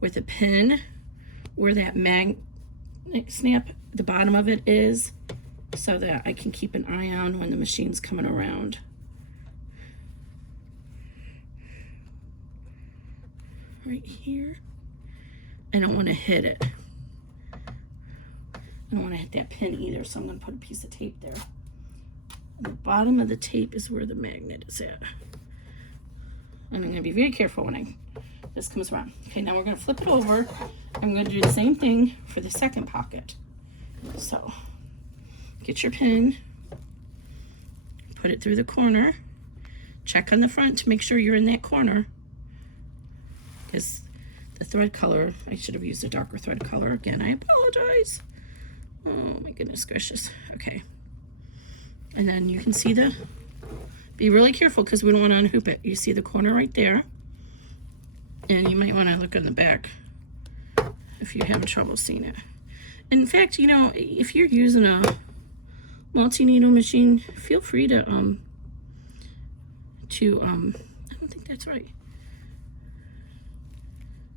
with a pin where that magnet snap, the bottom of it is, so that I can keep an eye on when the machine's coming around. Right here. I don't want to hit it. I don't want to hit that pin either, so I'm going to put a piece of tape there. And the bottom of the tape is where the magnet is at. And I'm going to be very careful when this comes around. Okay, now we're going to flip it over. I'm going to do the same thing for the second pocket. So, get your pin, put it through the corner, check on the front to make sure you're in that corner. Because the thread color, I should have used a darker thread color again. I apologize. Oh my goodness gracious. Okay. And then you can see be really careful because we don't want to unhoop it. You see the corner right there. And you might want to look in the back if you're having trouble seeing it. In fact, you know, if you're using a multi-needle machine, feel free to, I don't think that's right.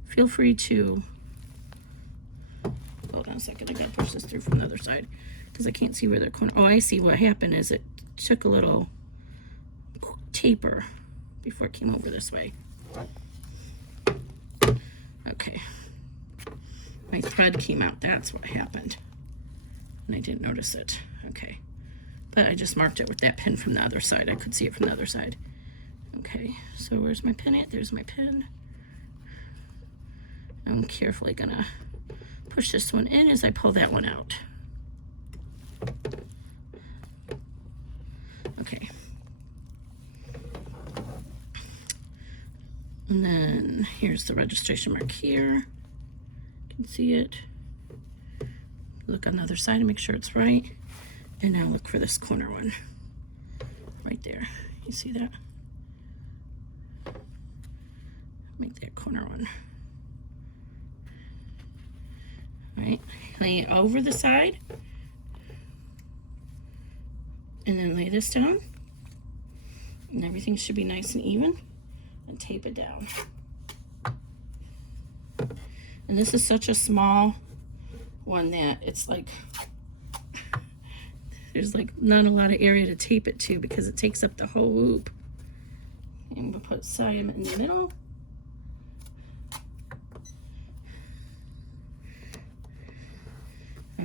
Feel free to, hold on a second, I gotta push this through from the other side because I can't see where the corner, oh, I see what happened is it took a little taper before it came over this way. Okay. My thread came out, that's what happened. And I didn't notice it, okay. But I just marked it with that pin from the other side. I could see it from the other side. Okay, so where's my pin at? There's my pin. I'm carefully gonna push this one in as I pull that one out. Okay. And then here's the registration mark here. You can see it. Look on the other side and make sure it's right. And now look for this corner one. Right there. You see that? Make that corner one. Right, lay it over the side and then lay this down, and everything should be nice and even, and tape it down. And this is such a small one that it's like there's like not a lot of area to tape it to because it takes up the whole hoop. And we'll put Siam in the middle.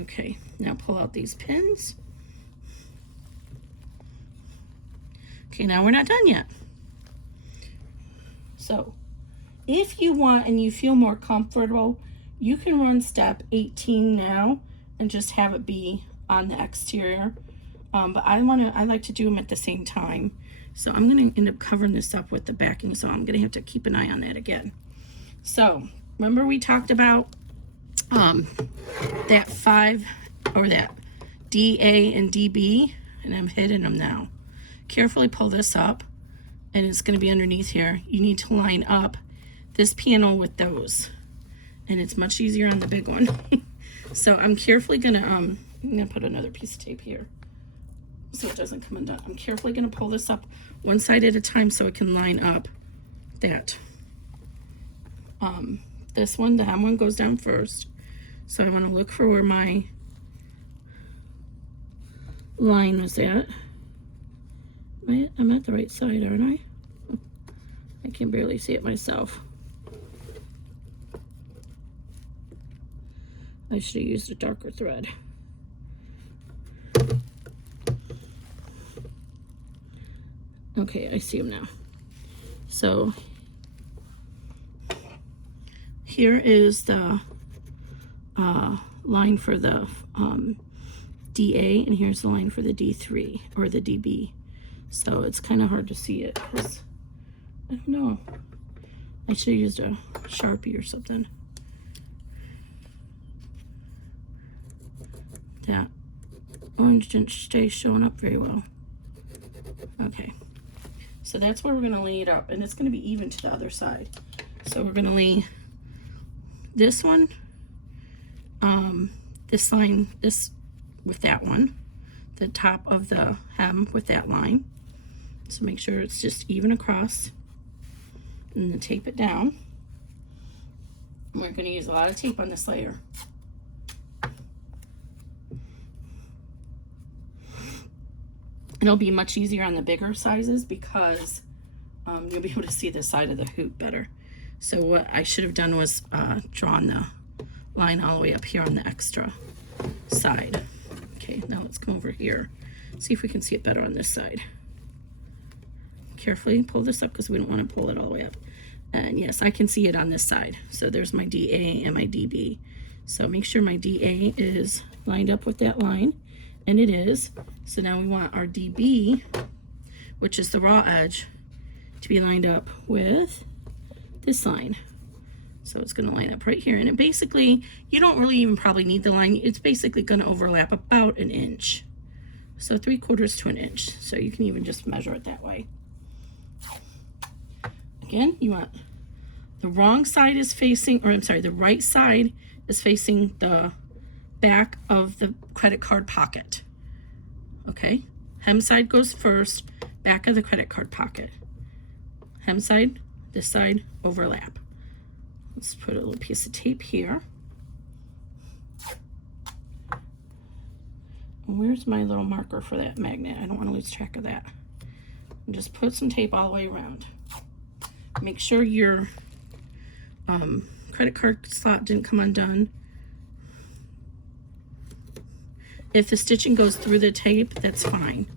Okay, now pull out these pins. Okay, now we're not done yet. So, if you want and you feel more comfortable, you can run step 18 now and just have it be on the exterior. But I like to do them at the same time. So I'm gonna end up covering this up with the backing, so I'm gonna have to keep an eye on that again. So remember we talked about that 5 or that DA and DB, and I'm hitting them now. Carefully pull this up, and it's going to be underneath here. You need to line up this panel with those, and it's much easier on the big one. So I'm carefully gonna I'm gonna put another piece of tape here so it doesn't come undone. I'm carefully gonna pull this up one side at a time so it can line up that this one, the hem one, goes down first. So I want to look for where my line was at. I'm at the right side, aren't I? I can barely see it myself. I should have used a darker thread. Okay, I see them now. So here is the line for the DA, and here's the line for the D3 or the DB. So it's kind of hard to see it because I don't know. I should have used a Sharpie or something. That orange didn't stay showing up very well. Okay, so that's where we're going to lay it up, and it's going to be even to the other side. So we're going to lay this one, this line, this with that one, the top of the hem with that line. So make sure it's just even across, and then tape it down. And we're going to use a lot of tape on this layer. It'll be much easier on the bigger sizes because you'll be able to see the side of the hoop better. So what I should have done was drawn the line all the way up here on the extra side. Okay, now let's come over here. See if we can see it better on this side. Carefully pull this up because we don't want to pull it all the way up. And yes, I can see it on this side. So there's my DA and my DB. So make sure my DA is lined up with that line. And it is. So now we want our DB, which is the raw edge, to be lined up with this line. So it's going to line up right here. And it basically, you don't really even probably need the line. It's basically going to overlap about an inch. So 3/4 to an inch. So you can even just measure it that way. Again, you want the wrong side is facing, or I'm sorry, the right side is facing the back of the credit card pocket. Okay, hem side goes first, back of the credit card pocket. Hem side, this side, overlap. Let's put a little piece of tape here. And where's my little marker for that magnet? I don't want to lose track of that. And just put some tape all the way around. Make sure your credit card slot didn't come undone. If the stitching goes through the tape, that's fine.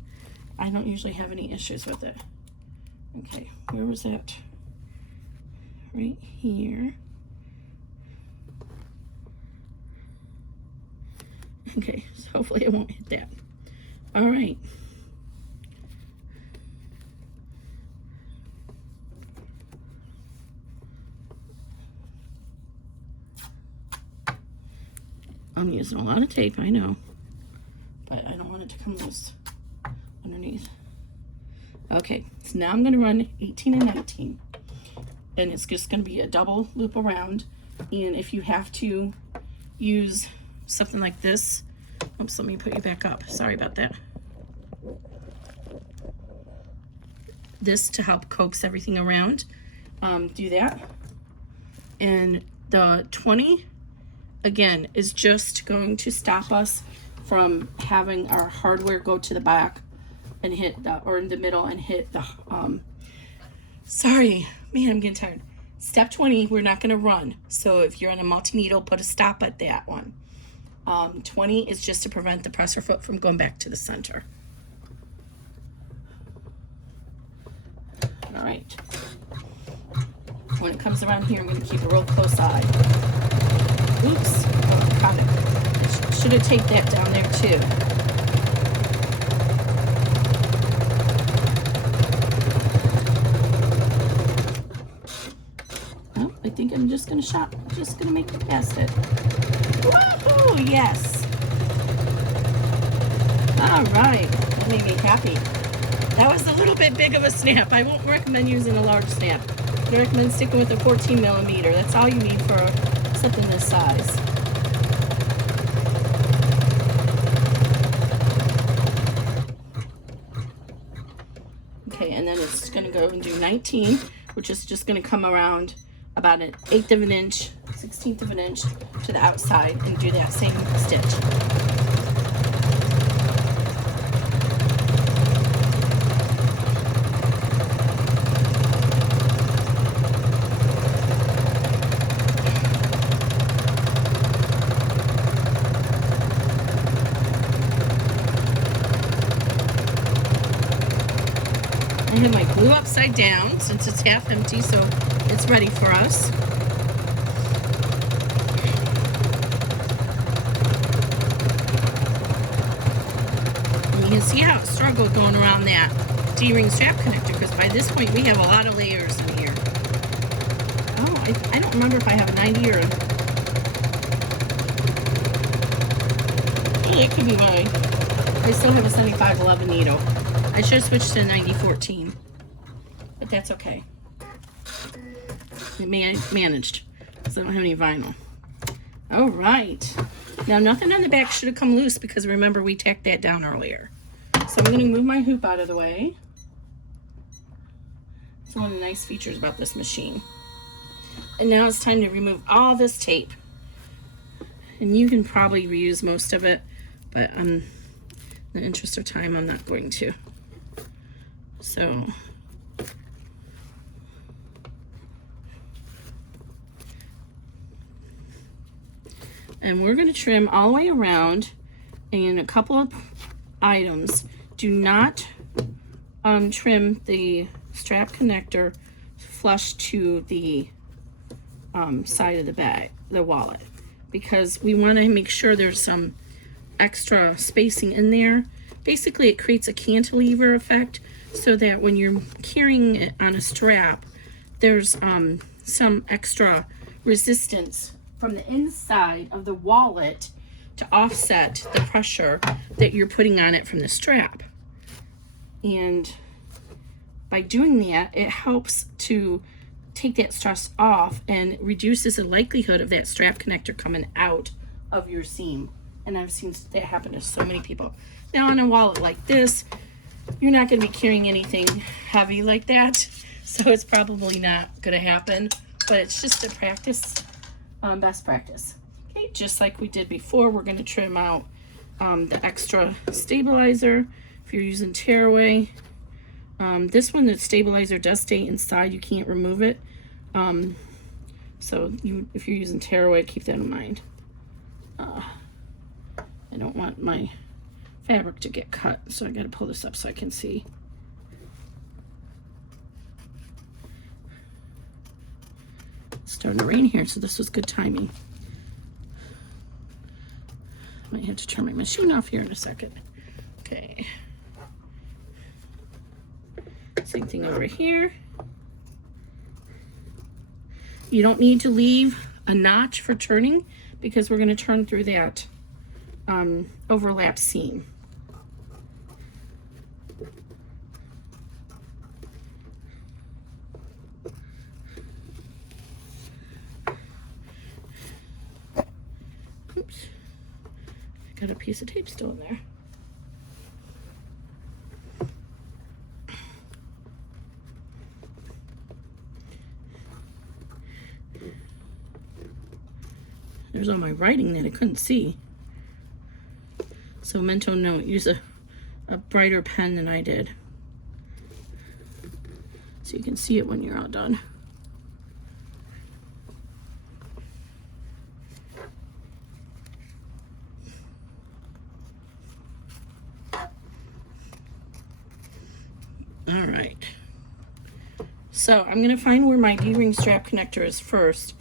I don't usually have any issues with it. Okay, where was that? Right here. Okay, so hopefully I won't hit that. All right. I'm using a lot of tape, I know. But I don't want it to come loose underneath. Okay, so now I'm going to run 18 and 19. And it's just going to be a double loop around. And if you have to use something like this, oops, let me put you back up. Sorry about that. This to help coax everything around. Do that. And the 20, again, is just going to stop us from having our hardware go to the back and hit the, or in the middle and hit the, sorry, man, I'm getting tired. Step 20, we're not gonna run. So if you're on a multi-needle, put a stop at that one. 20 is just to prevent the presser foot from going back to the center. All right. When it comes around here, I'm gonna keep a real close eye. Oops, oh, caught it. Should have taped that down there too. Oh, I think I I'm just gonna make it past it. Woohoo! Yes. All right, that made me happy. That was a little bit big of a snap. I won't recommend using a large snap. I recommend sticking with a 14 millimeter. That's all you need for something this size. Okay, and then it's gonna go and do 19, which is just gonna come around about an 1/8 of an inch, 1/16 of an inch to the outside and do that same stitch. I have my glue upside down since it's half empty, so it's ready for us. And you can see how it struggled going around that D-ring strap connector, because by this point we have a lot of layers in here. Oh, I don't remember if I have a 90 or a... Oh, it could be mine. I still have a 7511 needle. I should have switched to a 9014, but that's okay. It managed, because I don't have any vinyl. All right. Now, nothing on the back should have come loose, because remember, we tacked that down earlier. So I'm going to move my hoop out of the way. It's one of the nice features about this machine. And now it's time to remove all this tape. And you can probably reuse most of it, but in the interest of time, I'm not going to. So, and we're going to trim all the way around, and a couple of items. Do not trim the strap connector flush to the side of the bag, the wallet, because we want to make sure there's some extra spacing in there. Basically, it creates a cantilever effect, so that when you're carrying it on a strap, there's some extra resistance from the inside of the wallet to offset the pressure that you're putting on it from the strap. And by doing that, it helps to take that stress off and reduces the likelihood of that strap connector coming out of your seam. And I've seen that happen to so many people. Now, on a wallet like this, you're not going to be carrying anything heavy like that, so it's probably not going to happen, but it's just a practice, best practice. Okay, just like we did before, we're going to trim out the extra stabilizer. If you're using tearaway, this one, the stabilizer does stay inside, you can't remove it, so if you're using tearaway, keep that in mind. I don't want my fabric to get cut, so I got to pull this up so I can see. It's starting to rain here, so this was good timing. Might have to turn my machine off here in a second. Okay. Same thing over here. You don't need to leave a notch for turning, because we're going to turn through that overlap seam. Oops, I got a piece of tape still in there. There's all my writing that I couldn't see. So mental note, use a brighter pen than I did, so you can see it when you're all done. All right. So I'm going to find where my D-ring strap connector is first,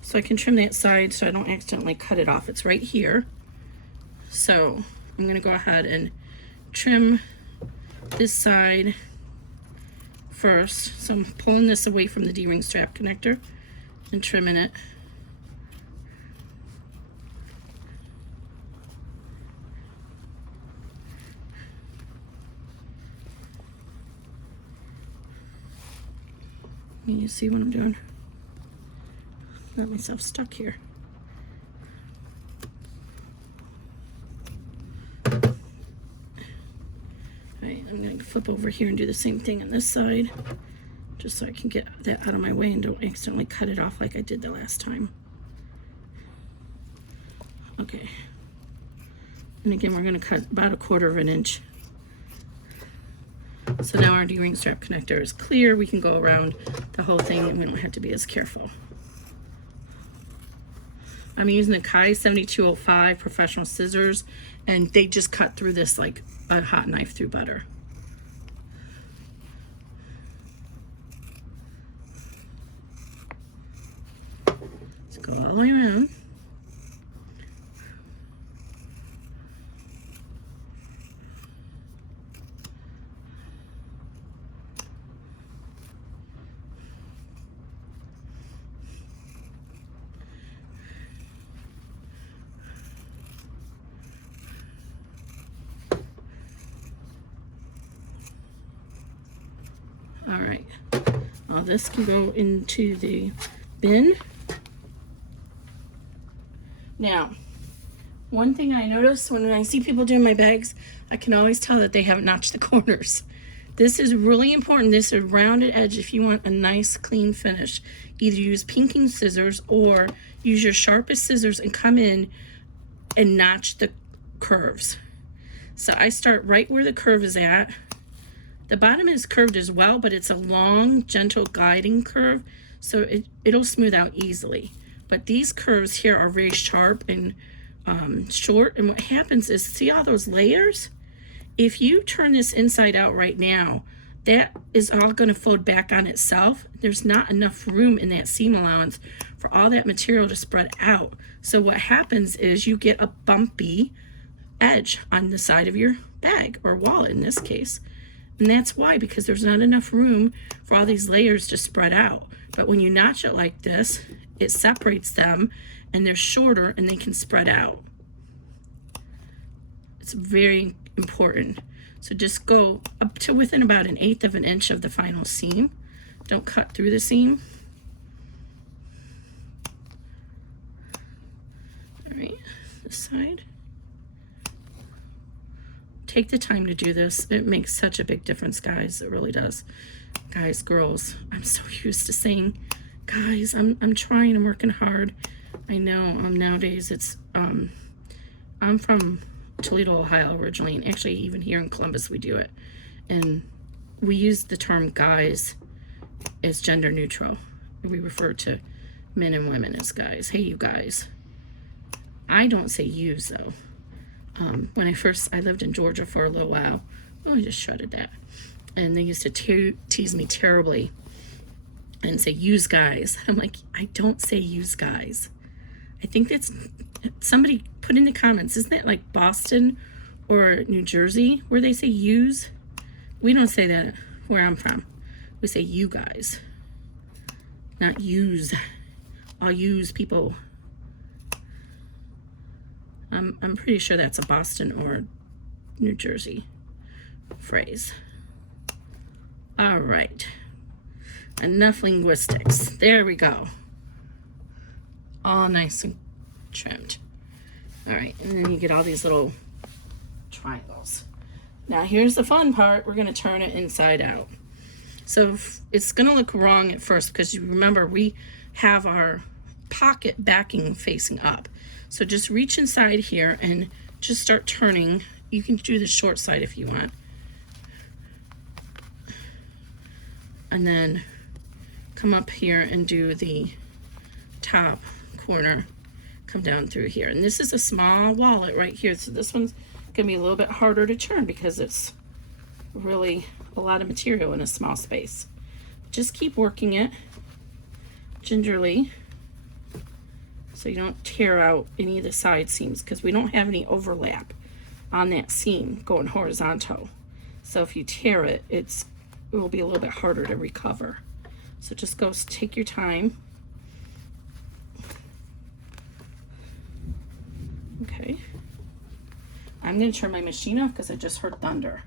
so I can trim that side so I don't accidentally cut it off. It's right here. So I'm going to go ahead and trim this side first. So I'm pulling this away from the D-ring strap connector, and trimming it. Can you see what I'm doing? Got myself stuck here. Alright, I'm going to flip over here and do the same thing on this side, just so I can get that out of my way and don't accidentally cut it off like I did the last time. Okay. And again, we're going to cut about 1/4 of an inch. So now our D-ring strap connector is clear. We can go around the whole thing and we don't have to be as careful. I'm using the Kai 7205 professional scissors, and they just cut through this like a hot knife through butter. Let's go all the way around. All right, this can go into the bin. Now, one thing I notice when I see people doing my bags, I can always tell that they haven't notched the corners. This is really important. This is a rounded edge if you want a nice clean finish. Either use pinking scissors or use your sharpest scissors and come in and notch the curves. So I start right where the curve is at. The bottom is curved as well, but it's a long, gentle gliding curve, so it'll smooth out easily. But these curves here are very sharp and short, and what happens is, see all those layers? If you turn this inside out right now, that is all going to fold back on itself. There's not enough room in that seam allowance for all that material to spread out. So what happens is you get a bumpy edge on the side of your bag, or wallet in this case. And that's why, because there's not enough room for all these layers to spread out. But when you notch it like this, it separates them and they're shorter and they can spread out. It's very important. So just go up to within about 1/8 of an inch of the final seam. Don't cut through the seam. All right, this side. Take the time to do this. It makes such a big difference, guys. It really does. Guys, girls, I'm so used to saying, guys, I'm trying, I'm working hard. I know nowadays it's, I'm from Toledo, Ohio originally, and actually even here in Columbus we do it. And we use the term guys as gender neutral. We refer to men and women as guys. Hey, you guys. I don't say yous though. When I lived in Georgia for a little while. Oh, I just shredded that. And they used to tease me terribly and say, use guys. I'm like, I don't say use guys. I think that's, somebody put in the comments, isn't it like Boston or New Jersey where they say use? We don't say that where I'm from. We say you guys, not use. I'll use people. I'm pretty sure that's a Boston or New Jersey phrase. All right, enough linguistics. There we go. All nice and trimmed. All right, and then you get all these little triangles. Now here's the fun part. We're gonna turn it inside out. So it's gonna look wrong at first because you remember we have our pocket backing facing up. So just reach inside here and just start turning. You can do the short side if you want. And then come up here and do the top corner. Come down through here. And this is a small wallet right here. So this one's gonna be a little bit harder to turn because it's really a lot of material in a small space. Just keep working it gingerly, so you don't tear out any of the side seams, because we don't have any overlap on that seam going horizontal. So if you tear it, it will be a little bit harder to recover. So just go take your time Okay. I'm going to turn my machine off because I just heard thunder.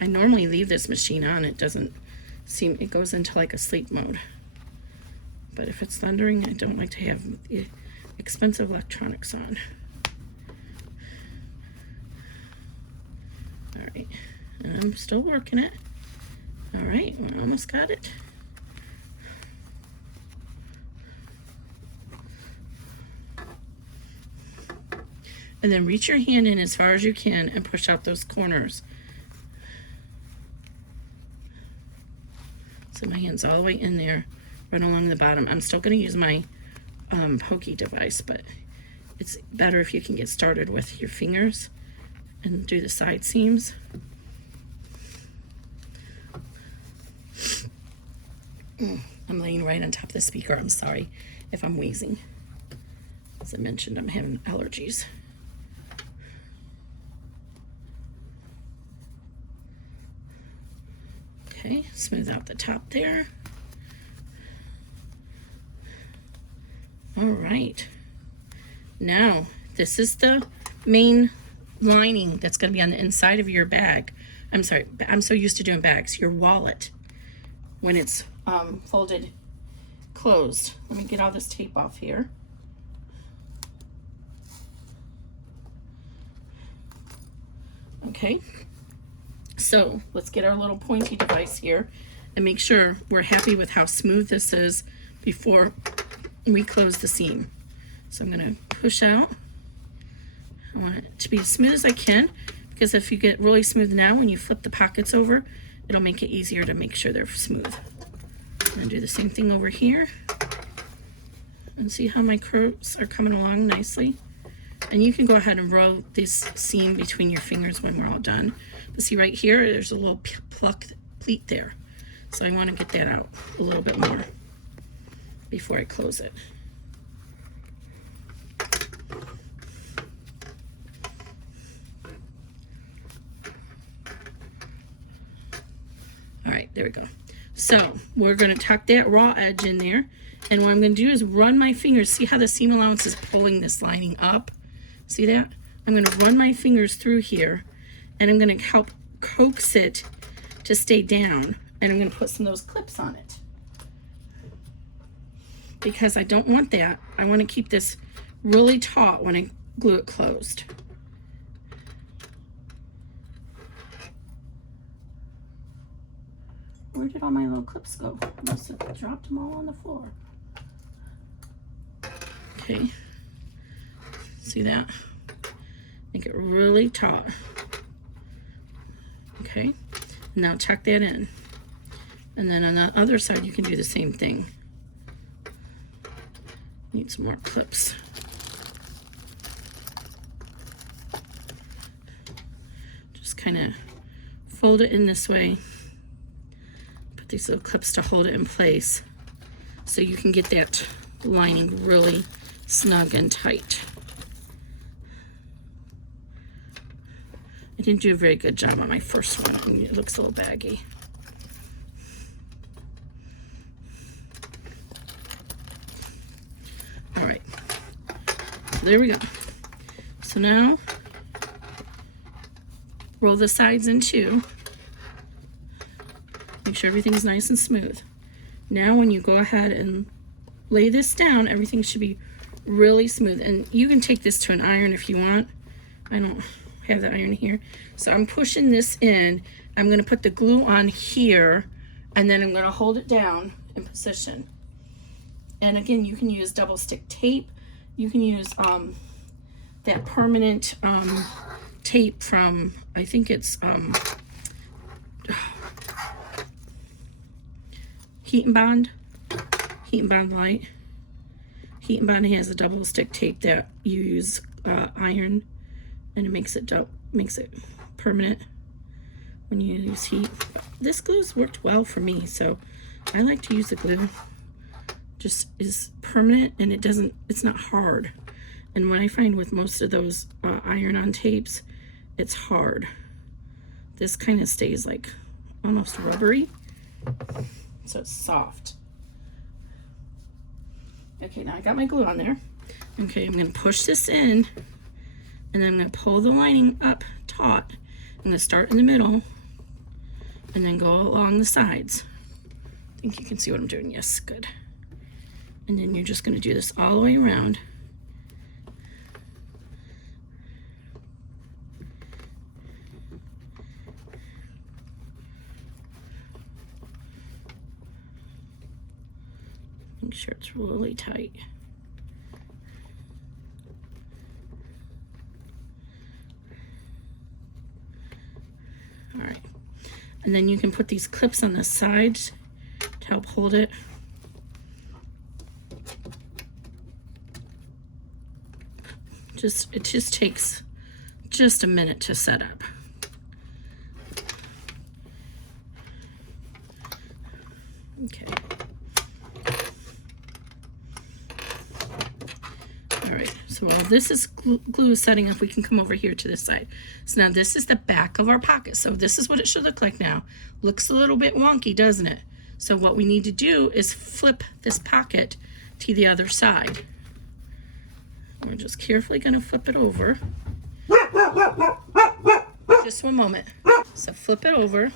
I normally leave this machine on. It doesn't seem, it goes into like a sleep mode. But if it's thundering, I don't like to have expensive electronics on. All right, and I'm still working it. All right, we almost got it. And then reach your hand in as far as you can and push out those corners. So my hand's all the way in there, right along the bottom. I'm still going to use my pokey device, but it's better if you can get started with your fingers and do the side seams. I'm laying right on top of the speaker. I'm sorry if I'm wheezing. As I mentioned, I'm having allergies. Okay, smooth out the top there. All right. Now, this is the main lining that's going to be on the inside of your bag. I'm sorry, I'm so used to doing bags. Your wallet, when it's folded closed. Let me get all this tape off here. Okay. So let's get our little pointy device here and make sure we're happy with how smooth this is before we close the seam. So I'm going to push out. I want it to be as smooth as I can, because if you get really smooth now, when you flip the pockets over, it'll make it easier to make sure they're smooth. I'm going to do the same thing over here. And see how my curves are coming along nicely. And you can go ahead and roll this seam between your fingers when we're all done. But see right here, there's a little pleat there. So I want to get that out a little bit more before I close it. All right, there we go. So we're going to tuck that raw edge in there. And what I'm going to do is run my fingers. See how the seam allowance is pulling this lining up? See that? I'm going to run my fingers through here, and I'm going to help coax it to stay down. And I'm going to put some of those clips on it, because I don't want that. I want to keep this really taut when I glue it closed. Where did all my little clips go? I must have dropped them all on the floor. Okay, see that? Make it really taut. Okay, now tuck that in. And then on the other side, you can do the same thing. Need some more clips. Just kind of fold it in this way. Put these little clips to hold it in place so you can get that lining really snug and tight. I didn't do a very good job on my first one. It looks a little baggy. All right, so there we go. So now roll the sides in two. Make sure everything's nice and smooth. Now when you go ahead and lay this down, everything should be really smooth. And you can take this to an iron if you want. I don't have the iron here. So I'm pushing this in. I'm going to put the glue on here, and then I'm going to hold it down in position. And again, you can use double stick tape. You can use that permanent tape from, I think it's Heat and Bond Light. Heat and Bond has a double stick tape that you use iron, and it makes it permanent when you use heat. This glue's worked well for me, so I like to use the glue. Just is permanent, and it's not hard. And what I find with most of those iron-on tapes, it's hard. This kind of stays like almost rubbery, so it's soft. Okay, now I got my glue on there. Okay, I'm gonna push this in, and then I'm gonna pull the lining up taut. I'm gonna start in the middle, and then go along the sides. I think you can see what I'm doing. Yes, good. And then you're just gonna do this all the way around. Make sure it's really tight. All right, and then you can put these clips on the sides to help hold it. It just takes just a minute to set up. Okay. All right, so while this is glue is setting up, we can come over here to this side. So now this is the back of our pocket. So this is what it should look like now. Looks a little bit wonky, doesn't it? So what we need to do is flip this pocket to the other side. We're just carefully gonna flip it over. Just one moment. So flip it over.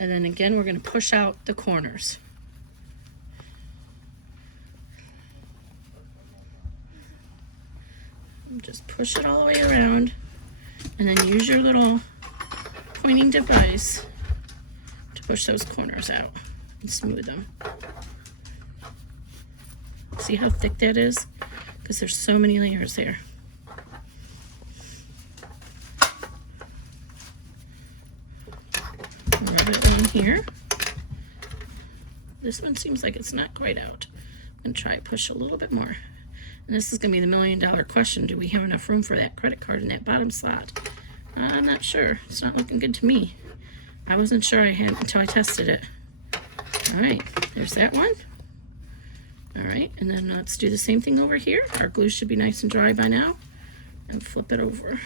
And then again, we're gonna push out the corners. Just push it all the way around, and then use your little pointing device to push those corners out and smooth them. See how thick that is? Because there's so many layers there. Rub it on here. This one seems like it's not quite out. I'm gonna try to push a little bit more. And this is gonna be the $1,000,000 question. Do we have enough room for that credit card in that bottom slot? I'm not sure. It's not looking good to me. I wasn't sure I had until I tested it. All right, there's that one. All right, and then let's do the same thing over here. Our glue should be nice and dry by now. And flip it over.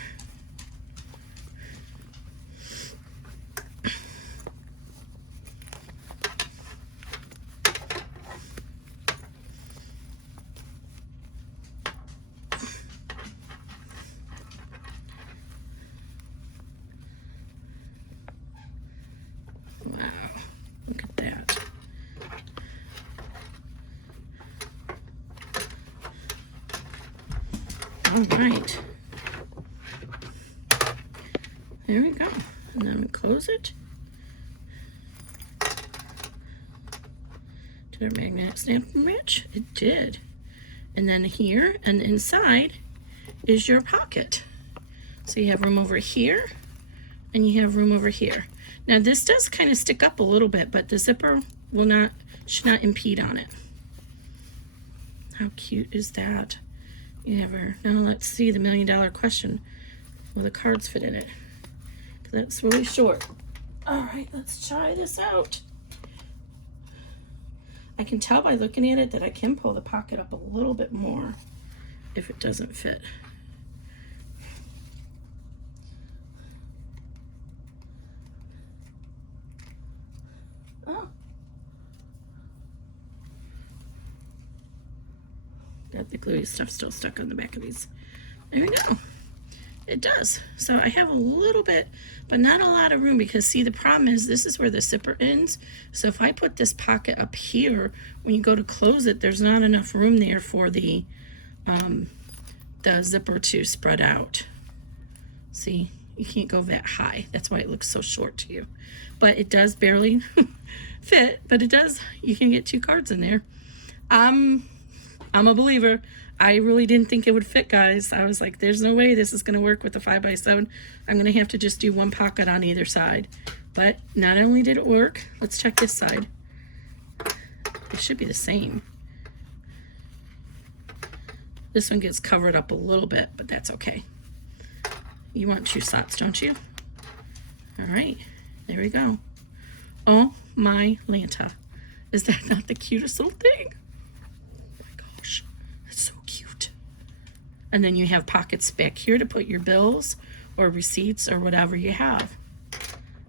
Wow, look at that. All right. There we go. And then we close it. Did our magnetic snap and match? It did. And then here and inside is your pocket. So you have room over here and you have room over here. Now this does kind of stick up a little bit, but the zipper should not impede on it. How cute is that? You have her. Now let's see the $1,000,000 question. Will the cards fit in it? That's really short. All right, let's try this out. I can tell by looking at it that I can pull the pocket up a little bit more if it doesn't fit. Oh. Got the gluey stuff still stuck on the back of these. There we go. It does. So I have a little bit, but not a lot of room, because see, the problem is this is where the zipper ends. So if I put this pocket up here, when you go to close it, there's not enough room there for the zipper to spread out. See, you can't go that high. That's why it looks so short to you. But it does barely fit, but it does. You can get 2 cards in there. I'm a believer. I really didn't think it would fit, guys. I was like, there's no way this is going to work with the 5x7. I'm going to have to just do 1 pocket on either side. But not only did it work, let's check this side. It should be the same. This one gets covered up a little bit, but that's okay. You want 2 slots, don't you? All right, there we go. Oh my Lanta. Is that not the cutest little thing? And then you have pockets back here to put your bills or receipts or whatever you have.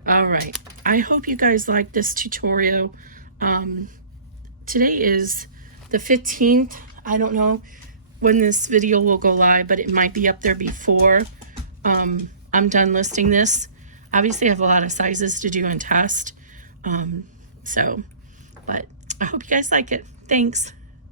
All right, I hope you guys like this tutorial. Today is the 15th. I don't know when this video will go live, but it might be up there before I'm done listing this. Obviously I have a lot of sizes to do and test, but I hope you guys like it. Thanks.